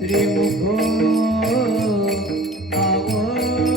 श्रीमुखो आवो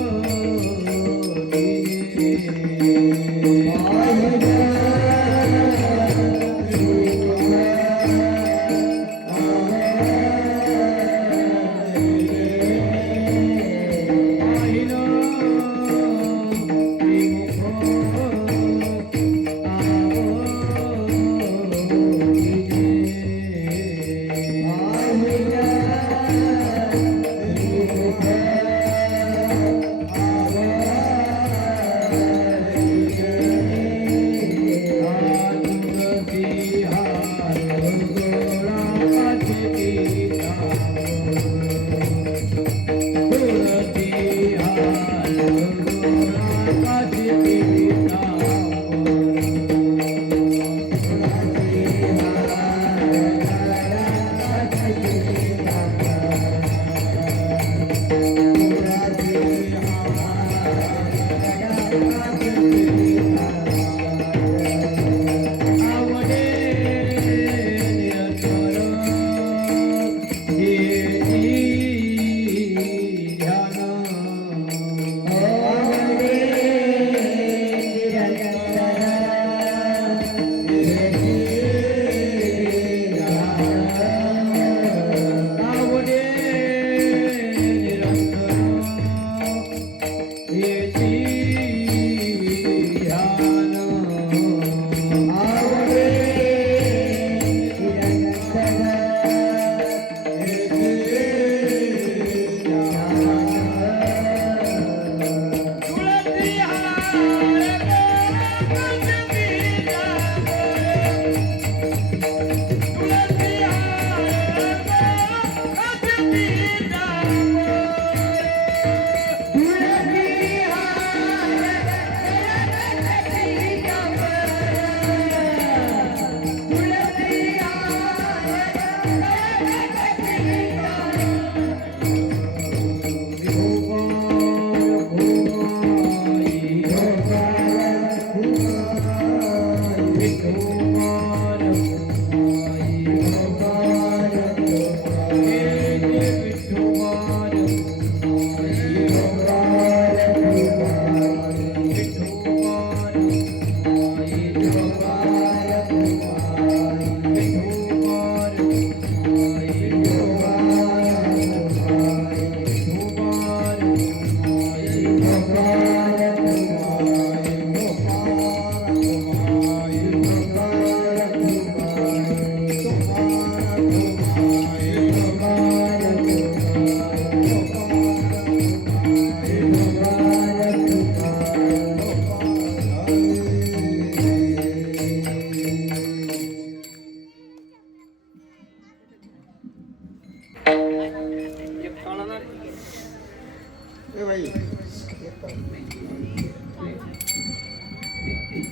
ए भाई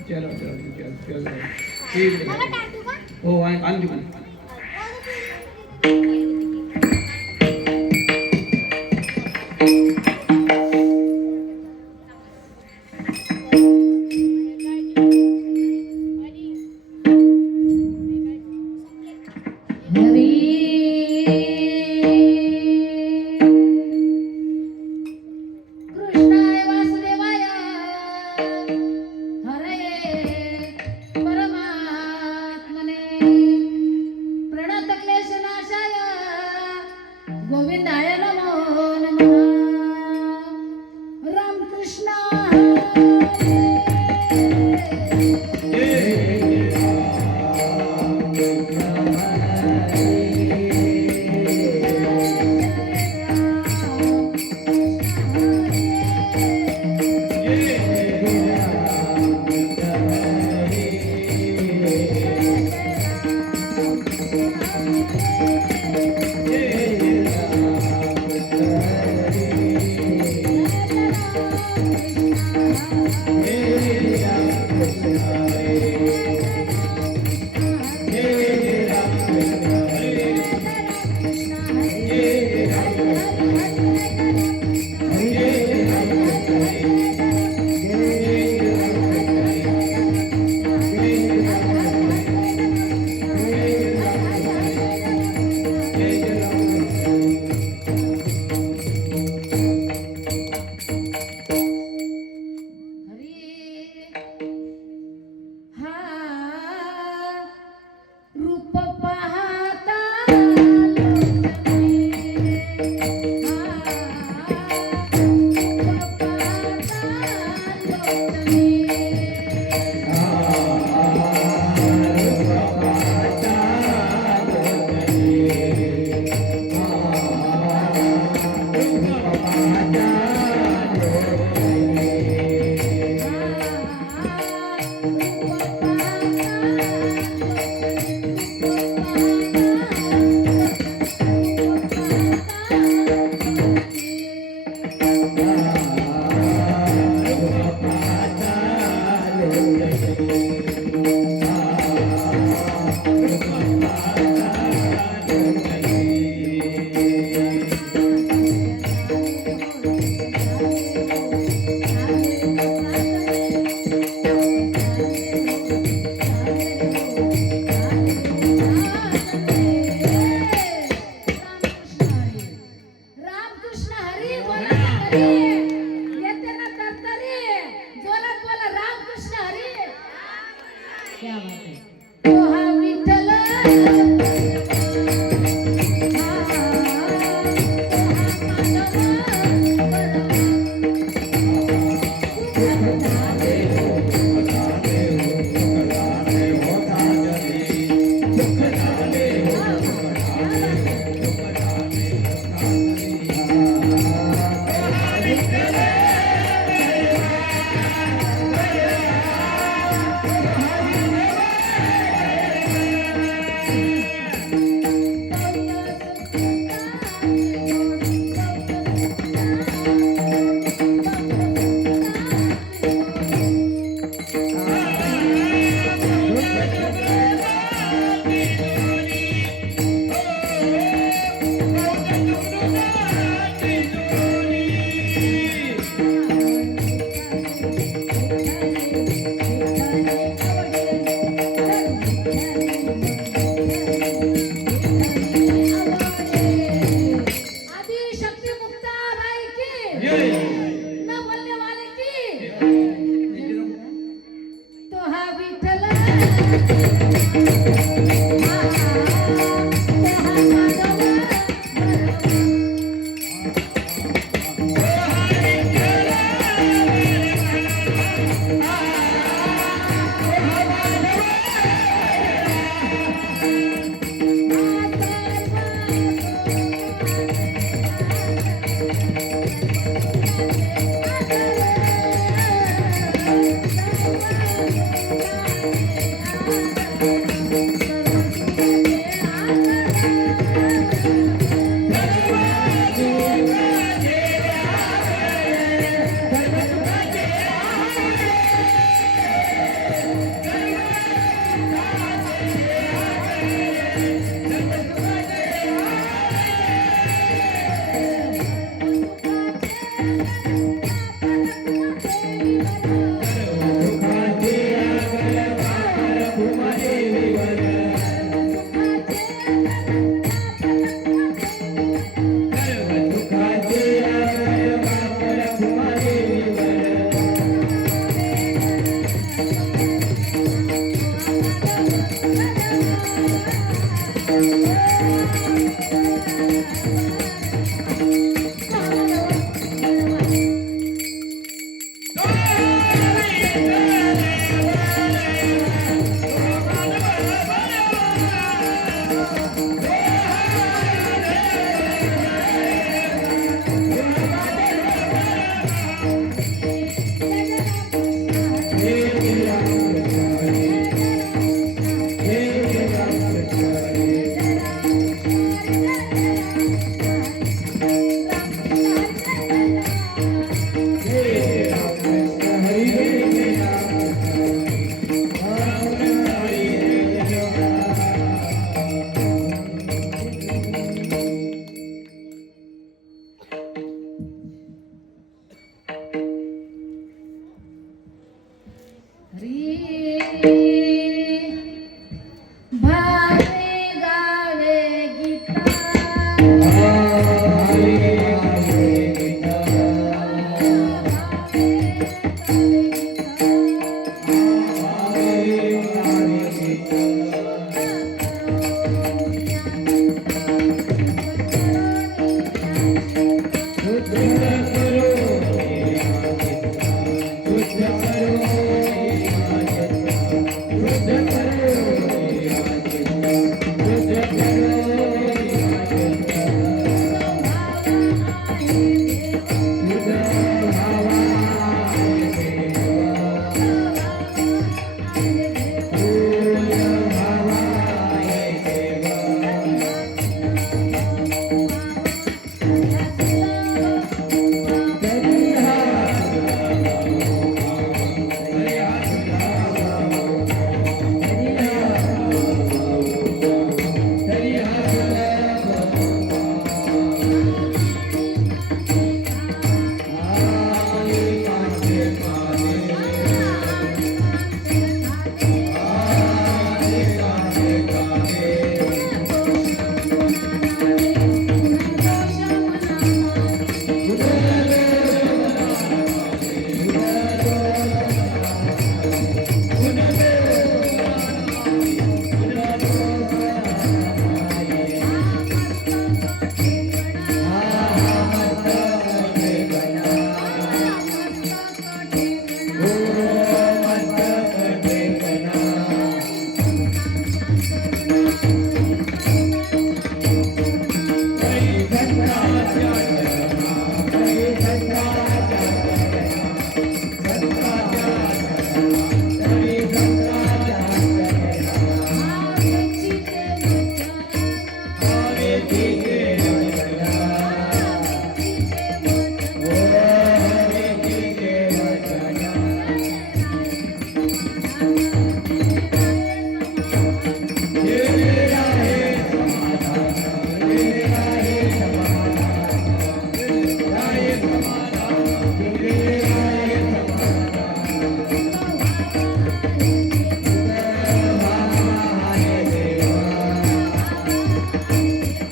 चलो चलो चलो चलो ठीक है हो आणखी गोविंदाय नमो नमः रामकृष्ण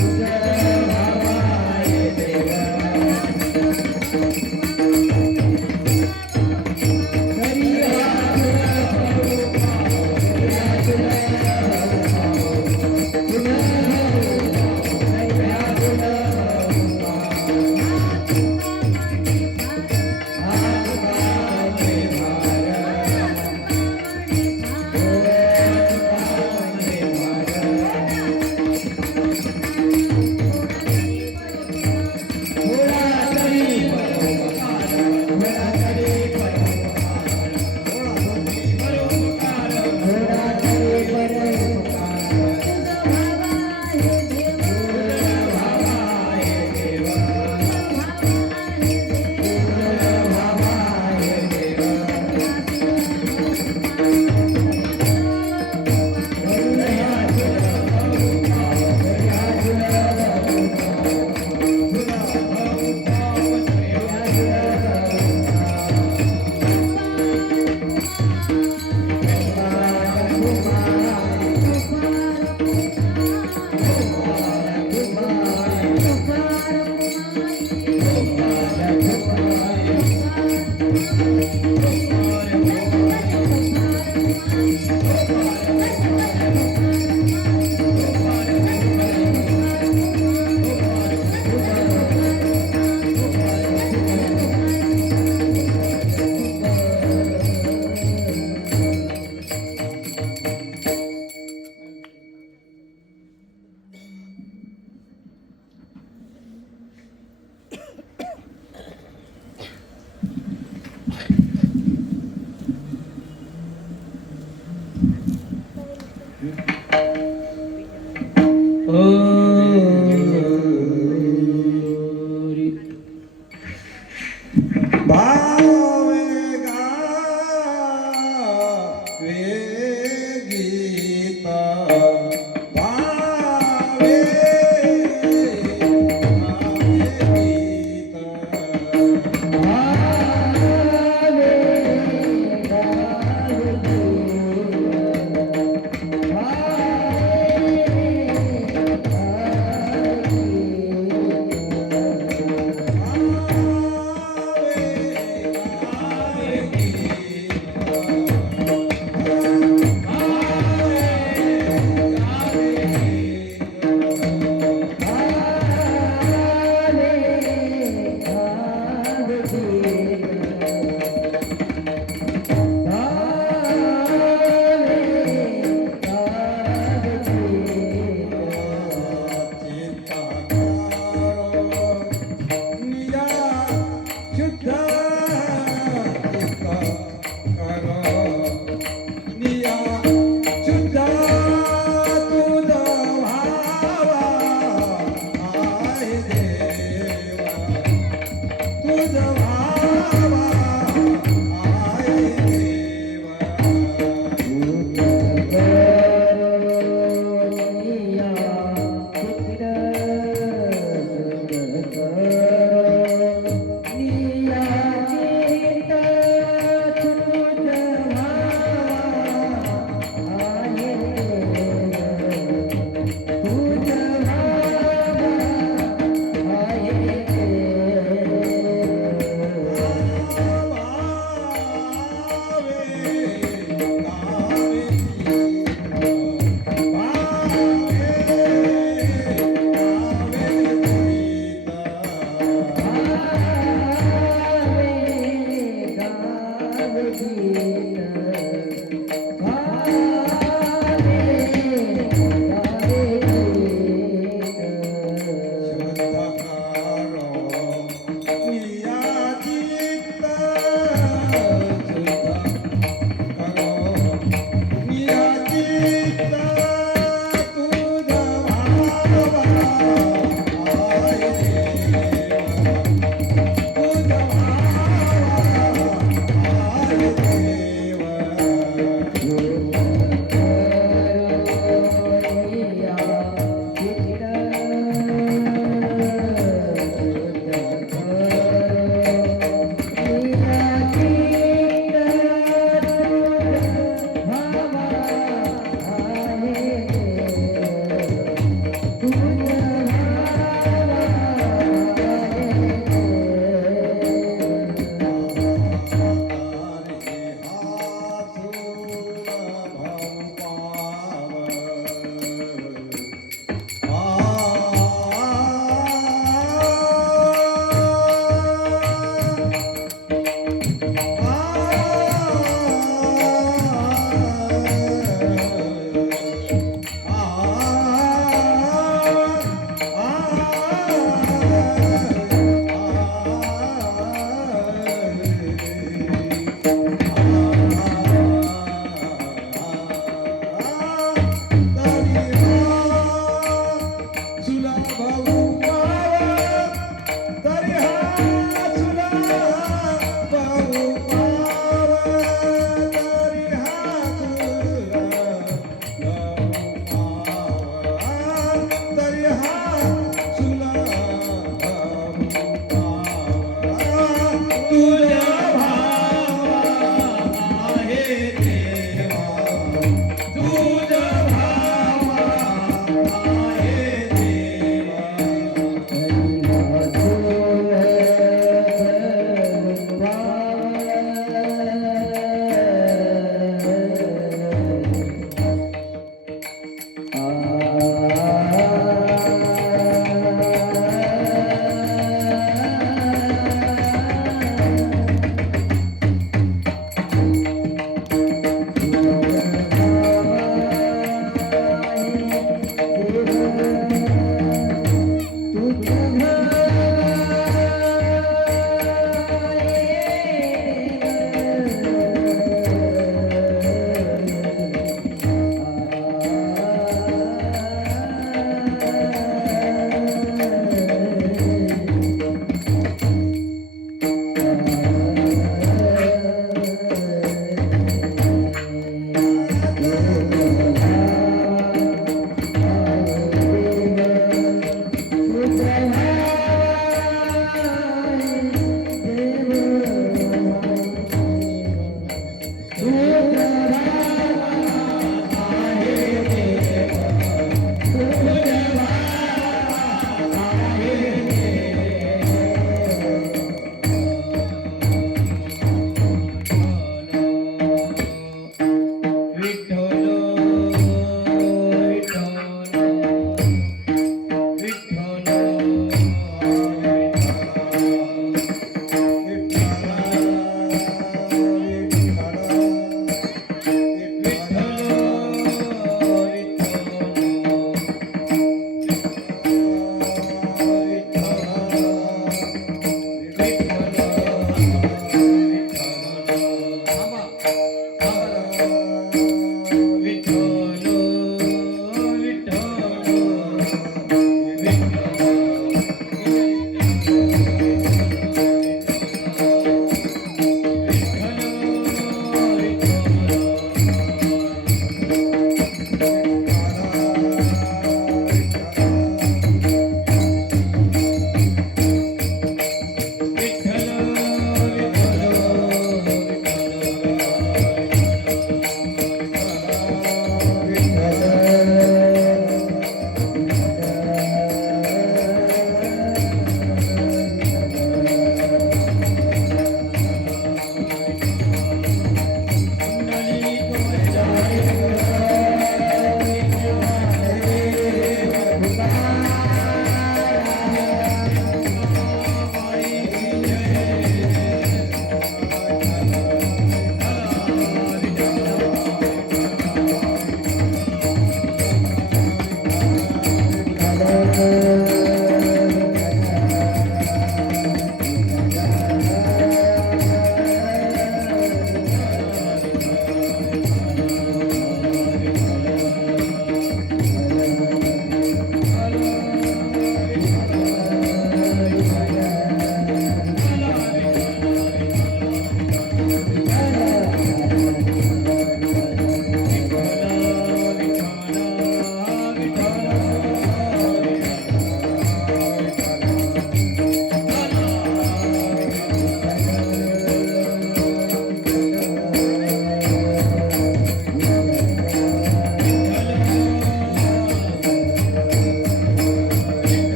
तुझं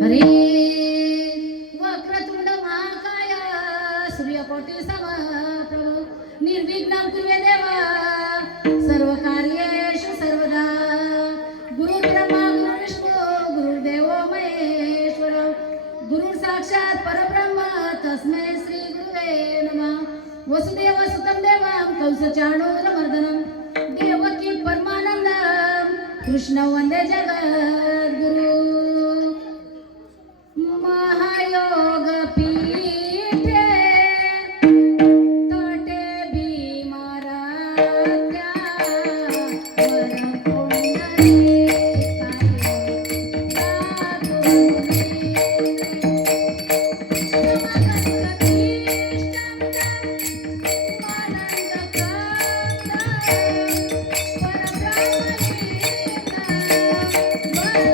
हरी वक्रतुंड महाकाय सूर्यकोटि समप्रभ निर्विघ्नं कुरु देवा सर्व कार्येषु सर्वदा गुरु ब्रह्मा गुरु विष्णु गुरुर्देवो महेश्वर गुरु साक्षात् परब्रह्म तस्मै श्री गुरुवे नमः वसुदेव सुतं देवं कंसचाणूरमर्दनं देवकी परमानन्दं कृष्ण वन्दे जगद्गुरु महायोग पीठे तटे भीमरात्या वरपुंडरी परब्रह्म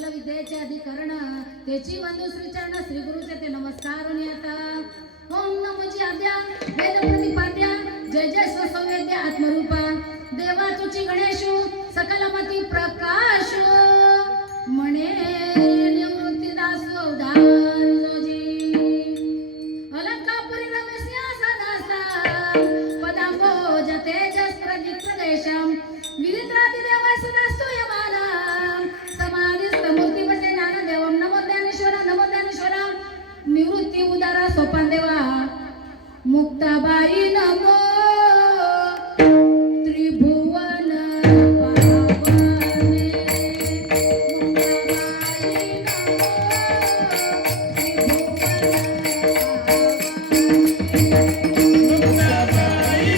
सकल विद्येचे अधिकरण त्याची बंधू श्रीचरण श्री गुरुचे ते नमस्कार आता ओम नमोची आद्या वेद प्रतिपाद्या जय जय स्वसंवेद्य आत्मरूपा देवा तुझी गणेशु सकलमती प्रकाश म्हणे निवृत्ती दासो उदार जोजी अलंकापुरी रमेश्यासनासा पदांबोज तेजस प्रदीप प्रदेशम विदित्राति देवासनास्तु यमाना समाधिस्थ मूर्तिपते ज्ञानदेवम नमो ज्ञानेश्वर निवृत्ती उदारा सोपान देवा मुक्ताबाई नमो त्रिभुवन पावने मुक्ताबाई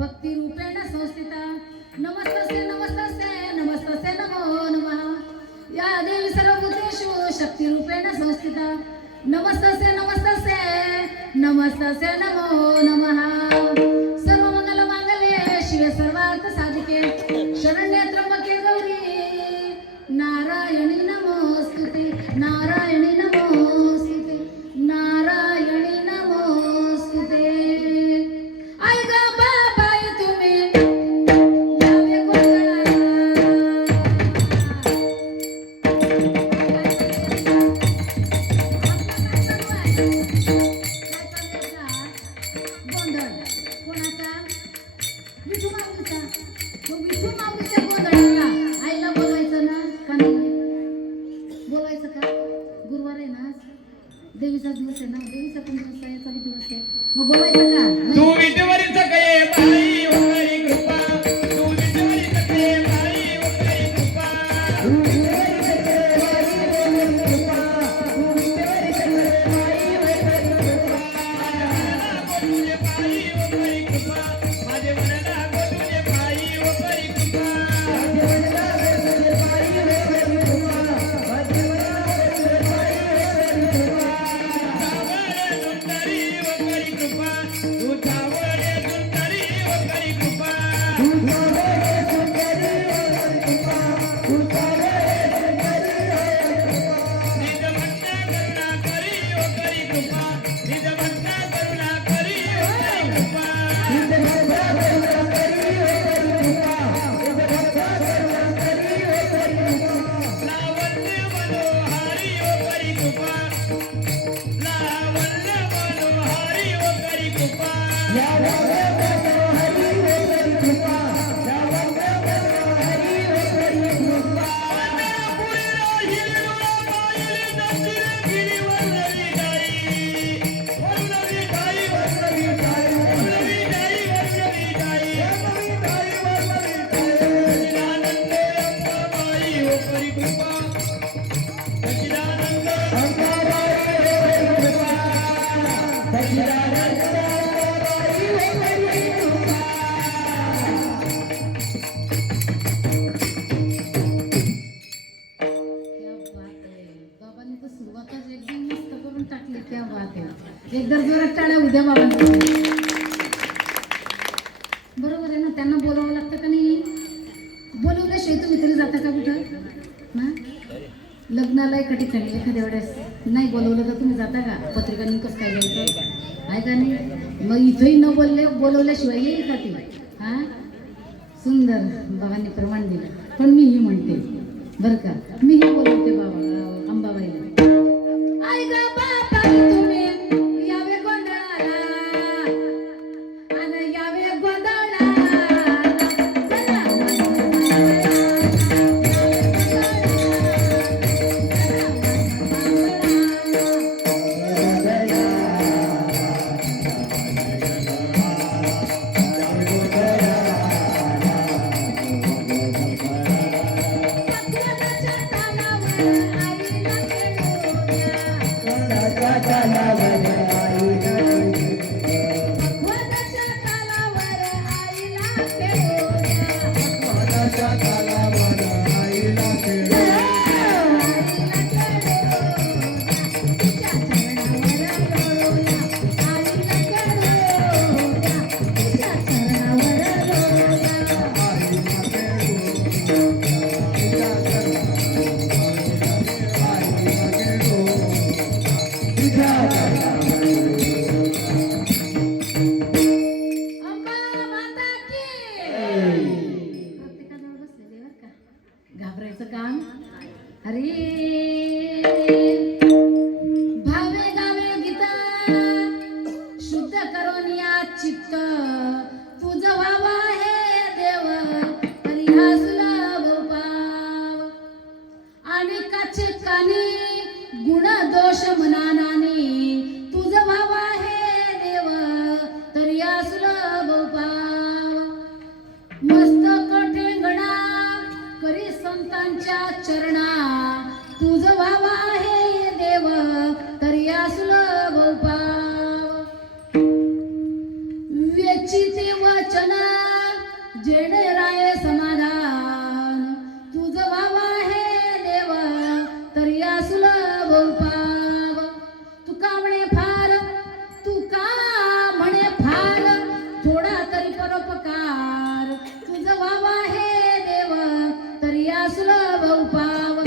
भक्ति रूपेण संस्थिता नमस्तस्यै नमस्तस्यै नमस्तस्यै नमो नमः या देवी सर्वभूतेषु शक्ति रूपेण संस्थिता नमस्तस्यै नमस्तस्यै नमस्तस्यै नमो नमः सर्वमंगल मांगल्ये शिवे सर्वार्थ साधिके शरण्ये त्र्यंबके गौरी नारायणी नमोस्तुते नारायणी नमोस्तुते नारायणी नमोस्तुते आई गा आईला बोलवायचं ना का नाही बोलवायचं का गुरुवार आहे ना देवीचा दिवस आहे ना देवीचा पण दिवस आहे चालू दिवस आहे मग बोलवायचं का तू विठवरीचं काय बाई ओकरी कृपा तू विठवरीचं काय बाई ओकरी कृपा तू विठवरीचं काय बाई ओकरी कृपा तू विठवरीचं काय बाई ओकरी कृपा तुझे बाई ओकरी कृपा माझे मनला तुझे बाई ओकरी कृपा माझे मनला तुझे बाई ओकरी कृपा माझे मनला तुझे बाई ओकरी कृपा सुंदरी ओकरी कृपा तू चावडे सुंदरी ओकरी कृपा तू चावडे सुंदरी ओकरी कृपा तू चावडे सुंदरी ओकरी कृपा निज भक्ता करुणा करी ओकरी कृपा निज भक्ता करुणा करी ओकरी कृपा निज भक्ता करुणा करी ओकरी कृपा लावण्य मनोहारी ओकरी कृपा लावण्य मनोहारी ओकरी कृपा लावण्य मनोहारी ओकरी कृपा लावण्य मनोहारी ओकरी कृपा पंढरपुरीला हिरवा मायली नंदीर गिरीवरली गाई वरली गाई वरली गाई वरली गाई वरली गाई वरली गाई वरली गाई सच्चिदानंद अंबाबाई ओकरी कृपा सच्चिदानंद अंबाबाई ओकरी कृपा सच्चिदानंद अंबाबाई ओकरी कृपा क्या बात आहे बाबांनी तर सुरुवातच एकदम मस्त करून टाकली क्या बात आहे एकदा जोरात टाळ्या उद्या बाबांनी बरोबर आहे ना त्यांना बोलावं लागतं का नाही बोलवल्याशिवाय तुम्ही तरी जाता का कुठं ना लग्नाला एका ठिकाणी एखाद्या वेळेस नाही बोलवलं तर तुम्ही जाता का? पत्रिका कसं काय द्यायचं आहे का नाही? मग इथंही न बोलवल्याशिवाय येईल का ती? हा, सुंदर बाबांनी प्रमाण दिलं. पण मीही म्हणते बरं का, मीही बोलवते बाबा अंबाबाईला. आई गा बाबा तुम्ही यावे गोंधळाला, आणि यावे गोंधळाला. घाबरायचं काम? अरे भावे गावे गीता शुद्ध करून या चित्त तुझ व्हावा हे देव तरी हा सुलभ पाव. आणि काचे कानी गुण दोष मनानानी तुझ व्हावा हे देव तरी हा सुलभ पाव. मस्तक ठेंगणा करी संतांच्या चरणा तुझ व्हावा हे देव तरी या सुलभ पाव. वेचिते वचन जेणे राय समाधान तुझ व्हावा हे देव तरी या सुलभ पाव. तुका म्हणे फार, तुका म्हणे फार थोडा तरी परोपकार तुझ व्हावा हे देव तरी या सुलभ पाव.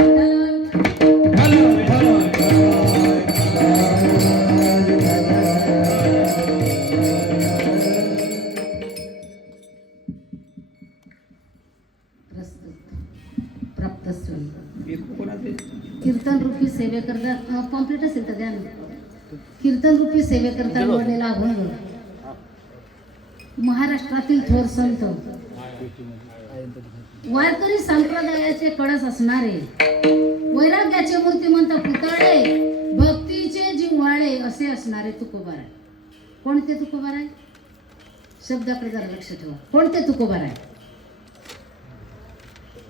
प्राप्त कीर्तन रूपी सेवेकरता कॉम्प्लीट असेल तर द्या ना. कीर्तन रूपी सेवेकरता निवडलेला अभंग महाराष्ट्रातील थोर संत वारकरी संप्रदायाचे कळस असणारे, वैराग्याचे मूर्तिमंत पुतळे, भक्तीचे जिव्हाळे असे असणारे तुकोबार आहे. कोणते तुकोबार आहे? शब्दाकडे जरा लक्ष ठेवा. कोणते तुकोबार आहे?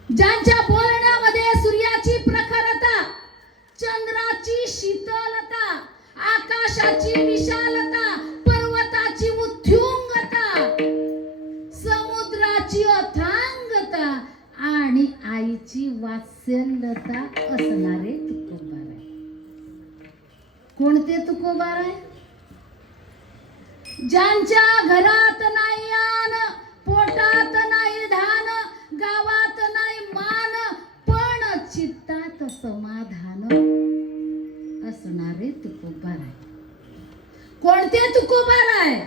ज्यांच्या बोलण्यामध्ये सूर्याची प्रखरता, चंद्राची शीतलता, आकाशाची विशालता, पर्वताची उत्तुंगता, समुद्राची अथांगता आणि आईची वात्सल्यता असणारे तुकोबार आहे. कोणते तुकोबार आहे? ज्यांच्या घरात नाही आन, पोटात नाही धान, गावात नाही मान, पण चित्तात समाधान असणारे तुकोबार आहे. कोणते तुकोबार आहे?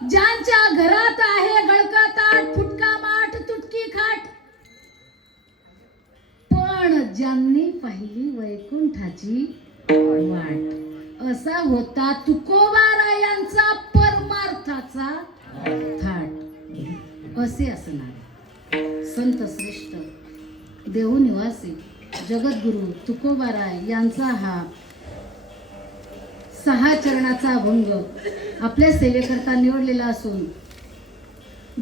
ज्यांच्या घरात आहे गळका ताट, फुटका माठ, तुटकी खाट, पण ज्यांनी पाहिली वैकुंठाची वाट असा होता तुकोबारायांचा परमार्थाचा थाट. असे असणार संत श्रेष्ठ देवनिवासी जगद्गुरु तुकोबाराय यांचा हा 6 चरणाचा अभंग आपल्या सेवेकरता निवडलेला असून,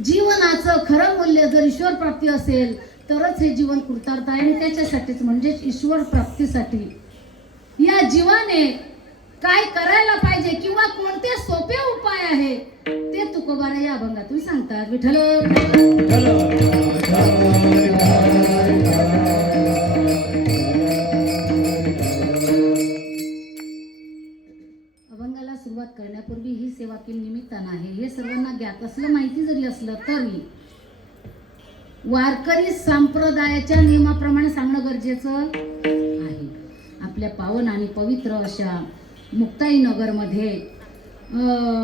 जीवनाचं खरं मूल्य जर ईश्वर प्राप्ती असेल तरच हे जीवन कृतार्थ आहे. आणि त्याच्यासाठीच म्हणजे ईश्वर प्राप्तीसाठी या जीवाने काय करायला पाहिजे किंवा कोणते सोपे उपाय आहे ते तुकोबारा या अभंगातून सांगतात. विठ्ठल अभंगाला सुरुवात करण्यापूर्वी ही सेवा किन निमित्तानं आहे हे सर्वांना ज्ञात असलं, माहिती जरी असलं तरी वारकरी संप्रदायाच्या नियमाप्रमाणे सांगणं गरजेचं आहे. आपल्या पावन आणि पवित्र अशा मुक्ताईनगरमध्ये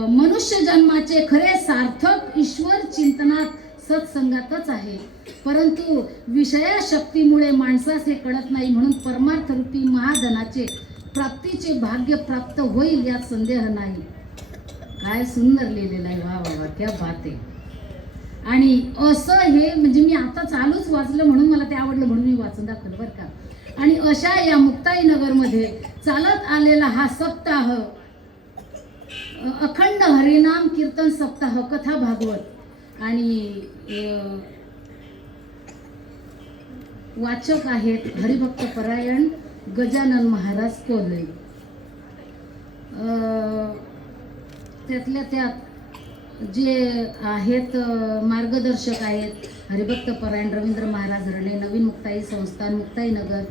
मनुष्य जन्माचे खरे सार्थक ईश्वर चिंतनात सत्संगातच आहे. परंतु विषयाशक्तीमुळे माणसास हे कळत नाही, म्हणून परमार्थरूपी महाधनाचे प्राप्तीचे भाग्य प्राप्त होईल यात संदेह नाही. काय सुंदर लिहिलेलं आहे, वा वा वा, क्या बात आहे. आणि असं हे म्हणजे मी आता चालूच वाचलं म्हणून मला ते आवडलं म्हणून मी वाचून दाखवलं बरं का. आणि अशा या मुक्ताईनगरमध्ये चालत आलेला हा सप्ताह, अखंड हरिनाम कीर्तन सप्ताह, कथा भागवत आणि वाचक आहेत हरिभक्त परायण गजानन महाराज कोल्हे. त्यातल्या त्यात जे आहेत मार्गदर्शक आहेत हरिभक्त परायण रवींद्र महाराज रणे, नवीन मुक्ताई संस्थान मुक्ताईनगर.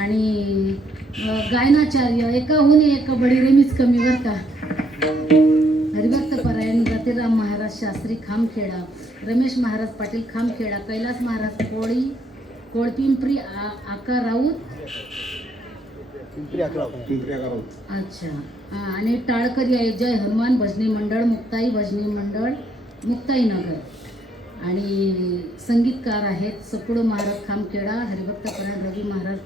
आणि गायनाचार्य एकाहून एक बडीरे मीच कमी बर का, हरिभक्त परायण रतिराम महाराज शास्त्री खामखेडा, रमेश महाराज पाटील खामखेडा, कैलास महाराज कोळपिंपरी आका राऊत, अच्छा. आणि टाळकरी आहे जय हनुमान भजनी मंडळ मुक्ताई, भजनी मंडळ मुक्ताईनगर. आणि संगीतकार आहेत सकुडो महाराज खामखेडा, हरिभक्त परायण रवी महाराज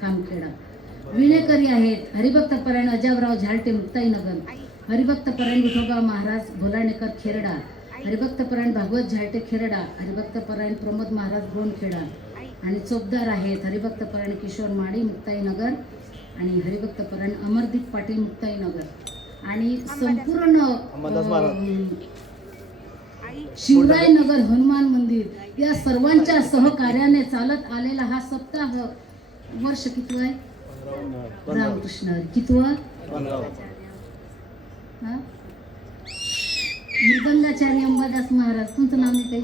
खामखेडा. विणेकरी आहेत हरिभक्त परायण अजाबराव झालटे मुक्ताईनगर, हरिभक्त परायण विठोबा महाराज भोलाणेकर खेरडा, हरिभक्त परायण भागवत झालटे खेरडा, हरिभक्त परायण प्रमोद महाराज गोंडखेडा. आणि चोपदार आहेत हरिभक्त परायण किशोर माडी मुक्ताईनगर आणि हरिभक्त परायण अमरदीप पाटील मुक्ताईनगर. आणि संपूर्ण शिवरायनगर हनुमान मंदिर या सर्वांच्या सहकार्याने चालत आलेला हा सप्ताह वर्ष किती आहे रामकृष्ण कितवं मृदंगाचार्य अंबादास महाराज. तुमचं नाव नाही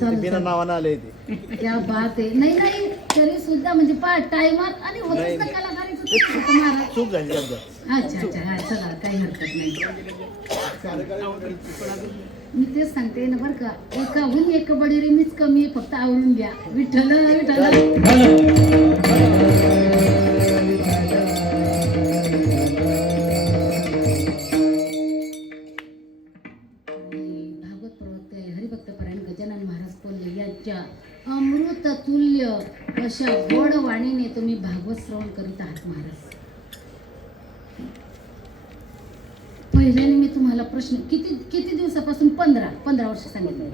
काही नावानं आले त्या बात आहे. नाही नाही तरी सुद्धा म्हणजे टायमात आणि होतं कलाकारांचं महाराज चूक झाली. अच्छा अच्छा हा चला काही हरकत नाही. मी तेच सांगते ना बरं का, एकाहून एक बडीरे मीच कमी, फक्त आवरून घ्या. विठ्ठल विठ्ठल. अमृत तुल्य अशा गोड वाणीने तुम्ही भागवत श्रवण करीत आहात महाराज. पहिल्याने मी तुम्हाला प्रश्न किती दिवसापासून 15 वर्ष सांगितले.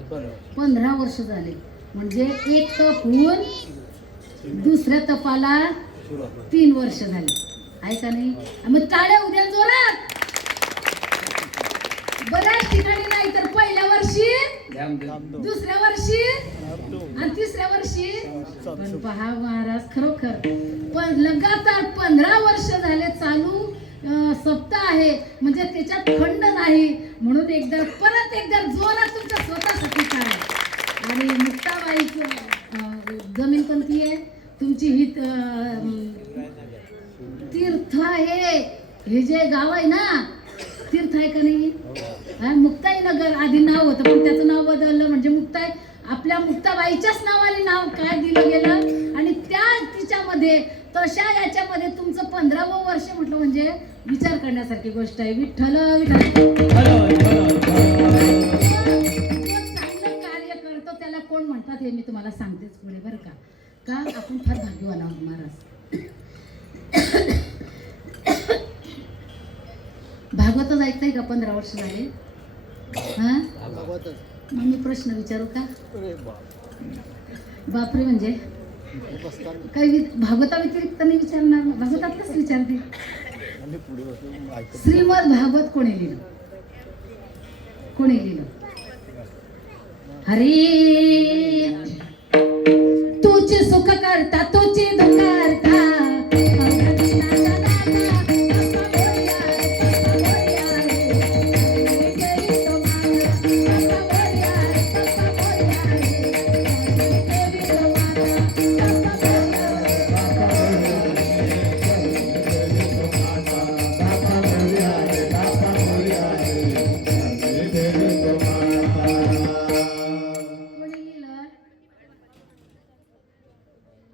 15 वर्ष झाले म्हणजे एक तप होऊन दुसऱ्या तपाला 3 वर्ष झाले आहे का नाही. मग टाळ्या उद्या जोरात. बऱ्याच ठिकाणी नाही तर पहिल्या वर्षी, दुसऱ्या वर्षी आणि तिसऱ्या वर्षी. पण पहा महाराज खरोखर पण लगातार 15 वर्ष झाले चालू सप्ताह आहे म्हणजे त्याच्यात खंड नाही. म्हणून परत एकदा जोरात तुमच्या स्वतःसाठी करा. आणि मुक्ताबाईचं जमीन कोणती आहे तुमची ही तीर्थ आहे. हे जे गाव आहे ना तीर्थ आहे का नाही. मुक्ताईनगर आधी नाव होतं पण त्याचं नाव बदललं म्हणजे मुक्ताई. आपल्या मुक्ताबाईच्याच नावाने नाव काय दिलं गेलं आणि त्या तिच्यामध्ये तशा याच्यामध्ये तुमचं 15वं वर्ष म्हटलं म्हणजे विचार करण्यासारखी गोष्ट आहे. विठ्ठल चांगलं कार्य करतो त्याला कोण म्हणतात हे मी तुम्हाला सांगतेच पुढे बरं का आपण फार भाग्यवान आहोत महाराज. भागवतच ऐकताय का 15 वर्ष झाले. हा मग मी प्रश्न विचारू का. बापरे म्हणजे काही भागवता व्यतिरिक्त नाही विचारणार. भागवतातच विचारते. श्रीमद भागवत कोणी लिहिलं हरी तुझे सुख करता तुझे दुःख करता.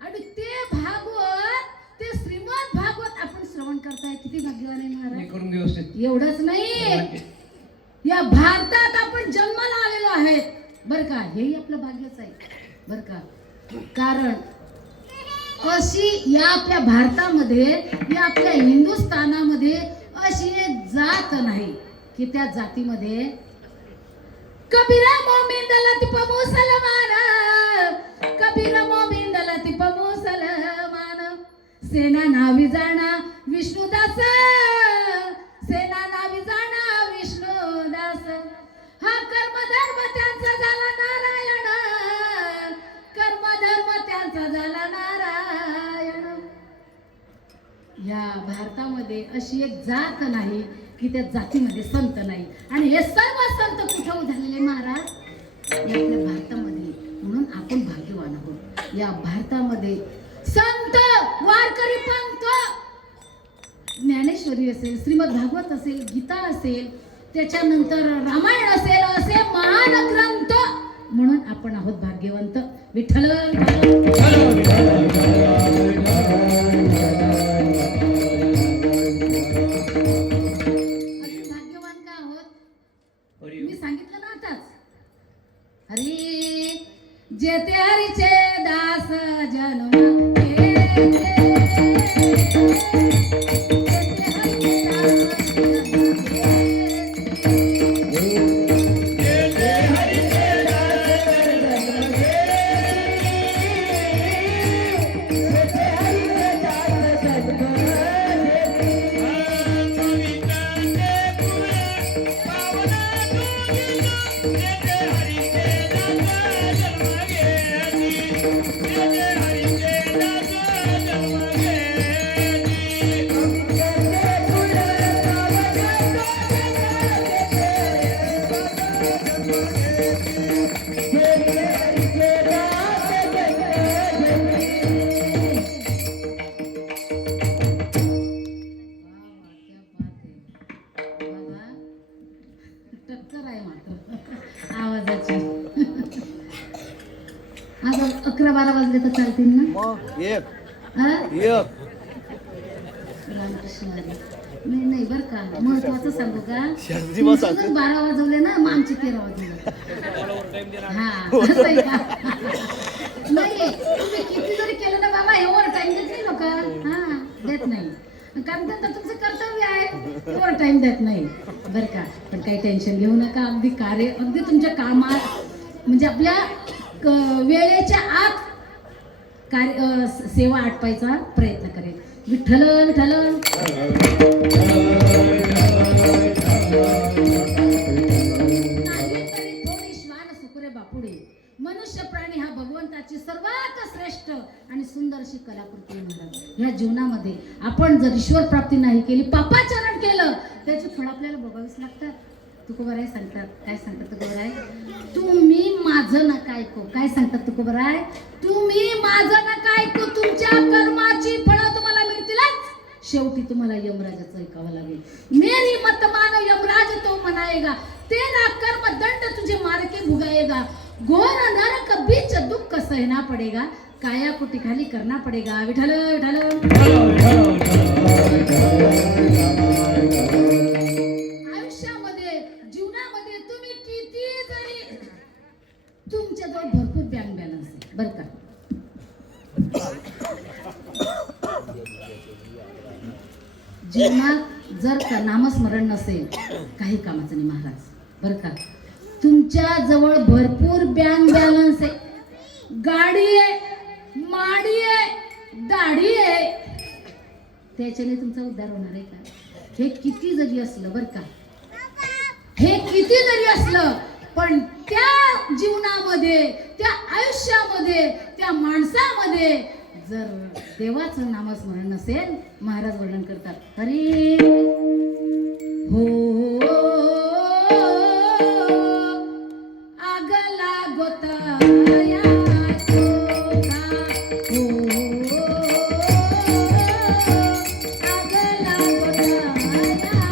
आणि ते भाग व्यवस्थित एवढंच नाही, या भारतात आपण जन्माला आलेलो आहेत बर का, हेही आपलं भाग्यच आहे बर का. कारण अशी या आपल्या भारतामध्ये, या आपल्या हिंदुस्थानामध्ये अशी एक जात नाही की त्या जातीमध्ये कबीरा मोमिन लतीफ मुसलमान, कबीरा मोमिन लतीफ मुसलमान, सेना नावी जाणा विष्णुदास, सेना नावी जाणा विष्णुदास, हा कर्मधर्म त्यांचा झाला नारायण, कर्मधर्म त्यांचा झाला नारायण. या भारतामध्ये अशी एक जात नाही की त्या जातीमध्ये संत नाही. आणि हे सर्व संत कुठं झालेले महाराज? या आपल्या भारतामध्ये. म्हणून आपण भाग्यवान आहोत. या भारतामध्ये संत वारकरी पंथ, ज्ञानेश्वरी असेल, श्रीमद भागवत असेल, गीता असेल, त्याच्यानंतर रामायण असेल, असे महान ग्रंथ. म्हणून आपण आहोत भाग्यवंत. विठ्ठल भाग्यवान का आहोत? मी सांगितलं ना आताच. हरी जेते हरीचे दास जन्म घेते, टक्कर आहे मात्र आवाजाची. आज 11-12 वाजले तर चालतील ना? हा? रामकृष्ण हरी. नाही बरं का, महत्वाचं सांगू का, 12 वाजवले ना, मग आमचे 13 वाजले. हा असं आहे का? नाही, तुम्ही किती जरी केलं ना बाबा, एवढं टाइम देत नाही लोक. हा देत नाही, कारण त्यांचं तुमचं कर्तव्य आहे, एवढं टाइम देत नाही बरं का. पण काही टेन्शन घेऊ नका. अगदी कार्य, अगदी तुमच्या कामात म्हणजे आपल्या वेळेच्या आत कार्य सेवा आटपायचा प्रयत्न करेल. विठ्ठल विठ्ठल. थोडी श्वान सुकुरे बापुडे. मनुष्य प्राणी हा भगवंताची सर्वात श्रेष्ठ आणि सुंदर अशी कलाकृती महाराज. ह्या जीवनामध्ये आपण जर ईश्वर प्राप्ती नाही केली, पापाचरण केलं, त्याची फळ आपल्याला भोगावीच लागतात. तुकोबराय सांगतात, काय सांगतात तुकोबराय? तुम्ही माझं नका ऐकू. काय सांगतात तुकोबराय? तुम्ही माझं नका ऐकू, तुमच्या कर्माची फळं तुम्हाला मिळतीलच. शेवटी तुम्हाला यमराजाचं ऐकावं लागेल. मेरी मत मानो यमराज तो मनाएगा, तेरा कर्म दंड तुझे मार के भुगाएगा, घोर नरक बीच दुख सहना पडेगा, काया कुटी खाली करना पडेगा. विठ्ठल विठ्ठल. आयुष्यामध्ये, जीवनामध्ये तुम्ही किती जरी, तुमच्याजवळ भरपूर बँक बॅलन्स आहे बरं का. जीवनात जर का नामस्मरण नसेल, काही कामाचं नाही महाराज बरं का. तुमच्या जवळ भरपूर बँक बॅलन्स आहे, गाडी आहे, माडी आहे, दाढी आहे, त्याच्याने तुमचा उद्धार होणार आहे का? हे किती जरी असलं बरं का, हे किती जरी असलं, पण त्या जीवनामध्ये, त्या आयुष्यामध्ये, त्या माणसामध्ये जर देवाचं नामस्मरण नसेल, महाराज वर्णन करतात, हरी हो आगला गोताया शोभा, हो आगला गोताया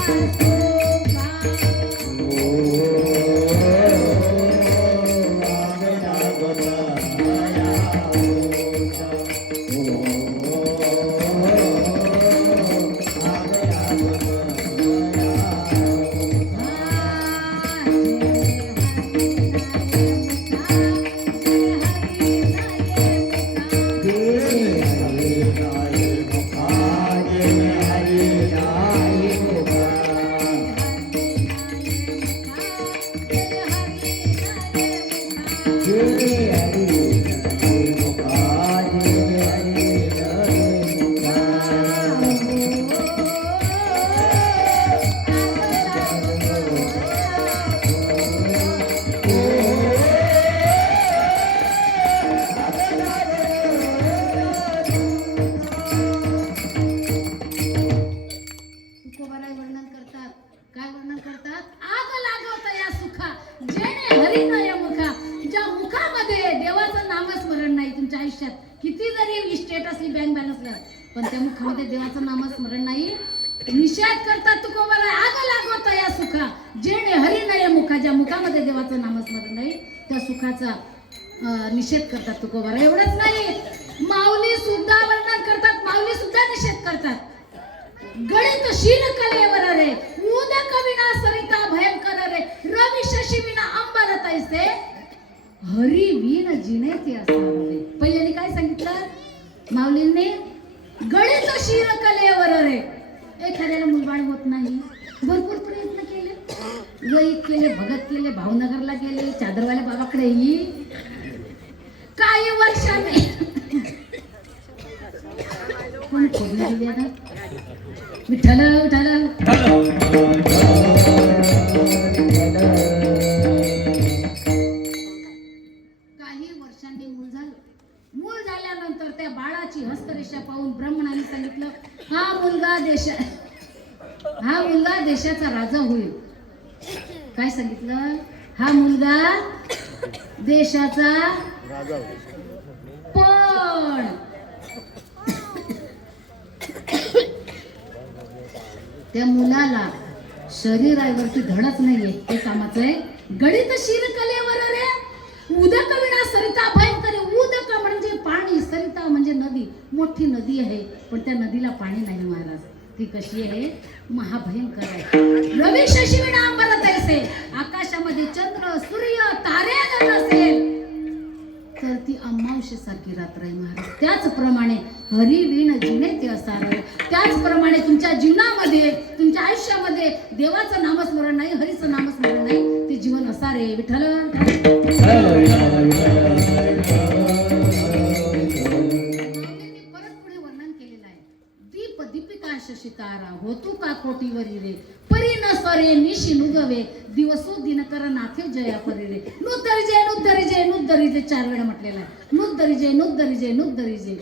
शोभा. करतात. काय वर्णन करतात? आग लागवत या सुखा जेणे हरी नय मुखा. ज्या मुखामध्ये देवाचं नामस्मरण नाही, तुमच्या आयुष्यात किती जरी स्टेट असली, बँक बॅलन्स असलं, पण त्या मुखामध्ये देवाचं नामस्मरण नाही, निषेध करतात तुकोबाला. आग लागवत या सुखा जेणे हरी नय मुखा. ज्या मुखामध्ये देवाचं नामस्मरण नाही त्या सुखाचा निषेध करतात तुकोबाला. एवढंच नाही, माऊली सुद्धा वर्णन करतात, माऊली सुद्धा निषेध करतात. गणित शील कलेवर रे उदक विना सरिता भयंकर रे. रवी शशी विना अंबर तैसे हरी विन जिने ते असावे. पहिल्याने काय सांगितलं माऊलींनी? गणित शील कलेवर रे. एखाद्याला मुलबाळ होत नाही, भरपूर प्रयत्न केले, वैद केले, भगत केले, भावनगरला गेले, चादरवाल्या बाबाकडेही काही वर्षांनी कोण खोडली गेली आता? विठ्ठल विठ्ठल. काही वर्षांनी मूल झालं. मूल झाल्यानंतर त्या बाळाची हस्तरेषा पाहून ब्राह्मणाने सांगितलं, हा मुलगा देशाचा राजा होईल. काय सांगितलं? हा मुलगा देशाचा राजा होईल. पण त्या मुलाला शरीरावरती धडच नाहीये, ते कामाचं आहे. गणित शील कलेवर रे उदक विना सरिता भयंकर. उदक म्हणजे पाणी, सरिता म्हणजे नदी, मोठी नदी आहे, पण त्या नदीला पाणी नाही महाराज. ती कशी आहे? महाभयंकर आहे. रवी शशी विना अंबर तैसे. आकाशामध्ये चंद्र सूर्य तारे जर नसेल तर ती अमावस्येसारखी रात्र आहे महाराज. त्याचप्रमाणे हरी विण जिने ते असावे. त्याचप्रमाणे तुमच्या जीवनामध्ये, तुमच्या आयुष्यामध्ये देवाचं नामस्मरण नाही, हरीचं नामस्मरण नाही, ते जीवन असारे. विठ्ठल. परत पुढे वर्णन केलेलं आहे. दीप दीपिका शशी तारा होतू का कोटीवरी रे. परी न सरे निशी नुगवे दिवसो दिनकर नाथे जया परी रे. नुद्धरी जे 4 वेळा म्हटलेला आहे. नुद्धरी जे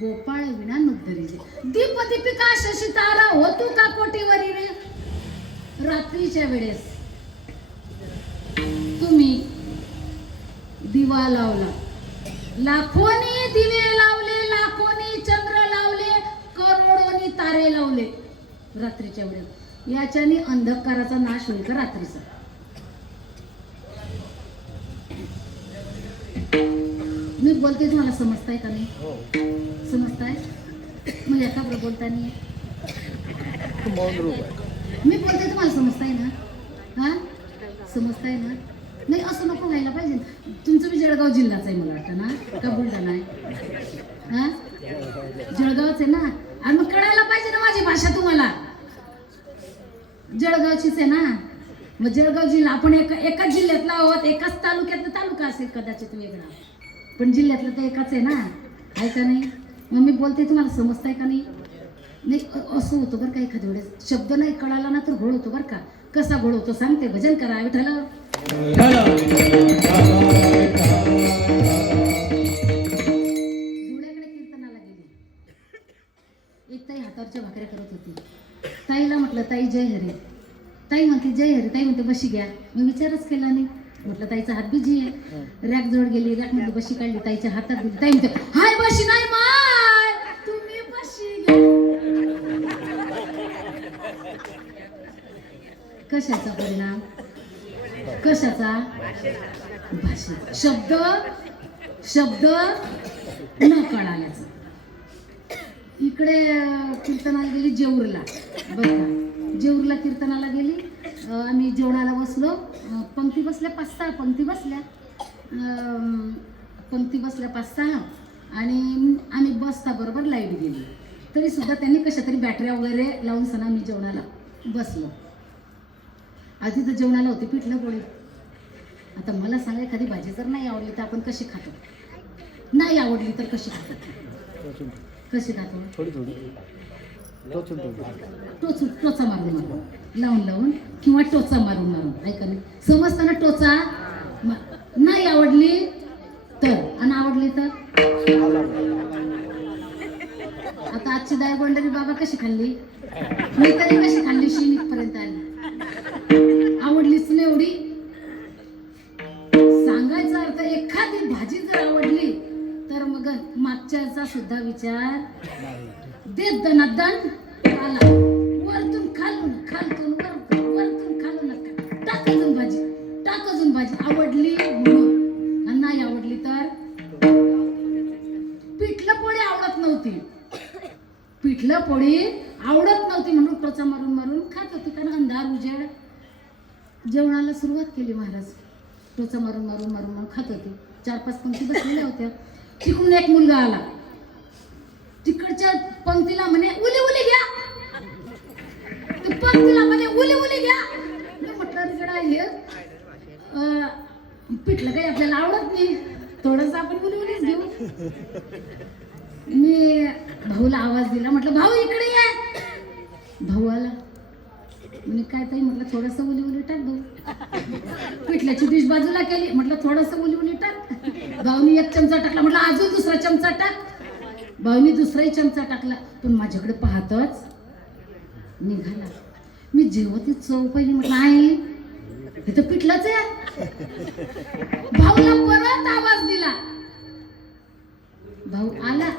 गोपाळ विना नुद्धरी जे. दीप दीपिका शशी तारा होतू का कोटीवरी रे. रात्रीच्या वेळेस तुम्ही दिवा लावला, लाखोनी दिवे लावले, लाखोनी चंद्र लावले, करोडोनी तारे लावले रात्रीच्या वेळेस. याच्याने अंधकाराचा नाश होईल का रात्रीचा? मी बोलते तुम्हाला समजताय का नाही? समजताय? मग एका बरोबर बोलता नाही. मी बोलते तुम्हाला समजताय ना? हा, समजताय ना? नाही असं नको व्हायला पाहिजे. तुमचं मी जळगाव जिल्हाच आहे मला वाटतं ना, का बुलढाणा आहे? हा, जळगावच आहे ना. आणि मग कळायला पाहिजे ना माझी भाषा तुम्हाला. जळगावचीच आहे ना. मग जळगाव जिल्हा, आपण एकाच जिल्ह्यातला आहोत, एकाच तालुक्यातला तालुका असेल कदाचित वेगळा, पण जिल्ह्यातलं तर एकाच आहे ना, आहे का नाही? मग मी बोलते तुम्हाला समजताय का नाही? नाही असं होतं बरं का, एखाद्या वेळेस शब्द नाही कळाला ना तर घोळ होतो बरं का. कसा घोळ होतो सांगते, भजन करा विठ्ठल. धुळ्याकडे कीर्तनाला गेली. एक ताई हातावरच्या भाकऱ्या करत होती. ताईला म्हटलं, ताई जय हरी. ताई म्हणते जय हरी. ताई म्हणते बशी घ्या. मी विचारच केला नाही. म्हटलं ताईचा हात बिजी आहे. रॅक जवळ गेली, रॅक मध्ये बशी काढली, ताईच्या हातात दिली. ताई म्हणते हाय बशी नाही माय, तुम्ही बशी घ्या. कशाचा परिणाम? कशाचा? भाषेचा. शब्द न कळाल्याचा. इकडे कीर्तनाला गेली जेऊरला, बरं, जेऊरला कीर्तनाला गेली. आम्ही जेवणाला बसलो. पंक्ती बसल्या 5-6 पंक्ती बसल्या. 5-6 आणि आम्ही बसता बरोबर लाईट गेली. तरी सुद्धा त्यांनी कशा तरी बॅटऱ्या वगैरे लावून सणा आम्ही जेवणाला बसलो. आधी तर जेवणाला होती पिठलं पोळी. आता मला सांगा, एखादी भाजी जर नाही आवडली तर आपण कशी खातो? नाही आवडली तर कशी खातो? कशी खातो? टोचा मारून लावून किंवा टोचा मारून ऐका नाही समजताना. टोचा नाही आवडली तर, आणि आवडली तर. आता आजची आमची दायगोंडरी बाबा कशी खाल्ली, मी तरी कशी खाल्ली, शिनीपर्यंत आली, आवडलीच नाही एवढी. सांगायचा अर्थ एखादी भाजी जर आवडली तर मग मागच्याचा सुद्धा विचार देत दनादन आला, वरतून खालून, खालतून वरतून, वरतून खालून, टाक अजून भाजी, टाक अजून भाजी. आवडली म्हणून, आणि नाही आवडली तर पिठलं पोळी आवडत नव्हती, पिठलं पोळी आवडत नव्हती म्हणून टोचा मारून मारून खात होती. कारण अंधार उजेड जेवणाला सुरुवात केली महाराज, टोचा मारून मारून मारून मारून खात होती. 4-5 पंक्ती बसलेल्या होत्या. तिकडून एक मुलगा आला, तिकडच्या पंक्तीला म्हणे उली उली घ्या, पंक्तीला म्हणे उली उली घ्या. मी म्हटलं तिकडा हे पिठलं काही आपल्याला आवडत नाही, थोडंसं आपण उली उलीच घेऊ. मी भाऊला आवाज दिला, म्हटलं भाऊ इकडे ये. भाऊ आला, म्हणे काय ताई, म्हटलं थोडंसं उली उली टाक भाऊ. पिठल्याची डिश बाजूला केली, म्हटलं थोडंसं उली उली टाक. भाऊनी 1 चमचा टाकला, म्हटलं अजून दुसरा चमचा टाक. भाऊनी दुसराही चमचा टाकला, पण माझ्याकडे पाहतच निघाला. मी जेव्हा ती चव पाहिली, म्हटलं आहे हे तर पिठलंच आहे. भाऊला परत आवाज दिला, भाऊ आला,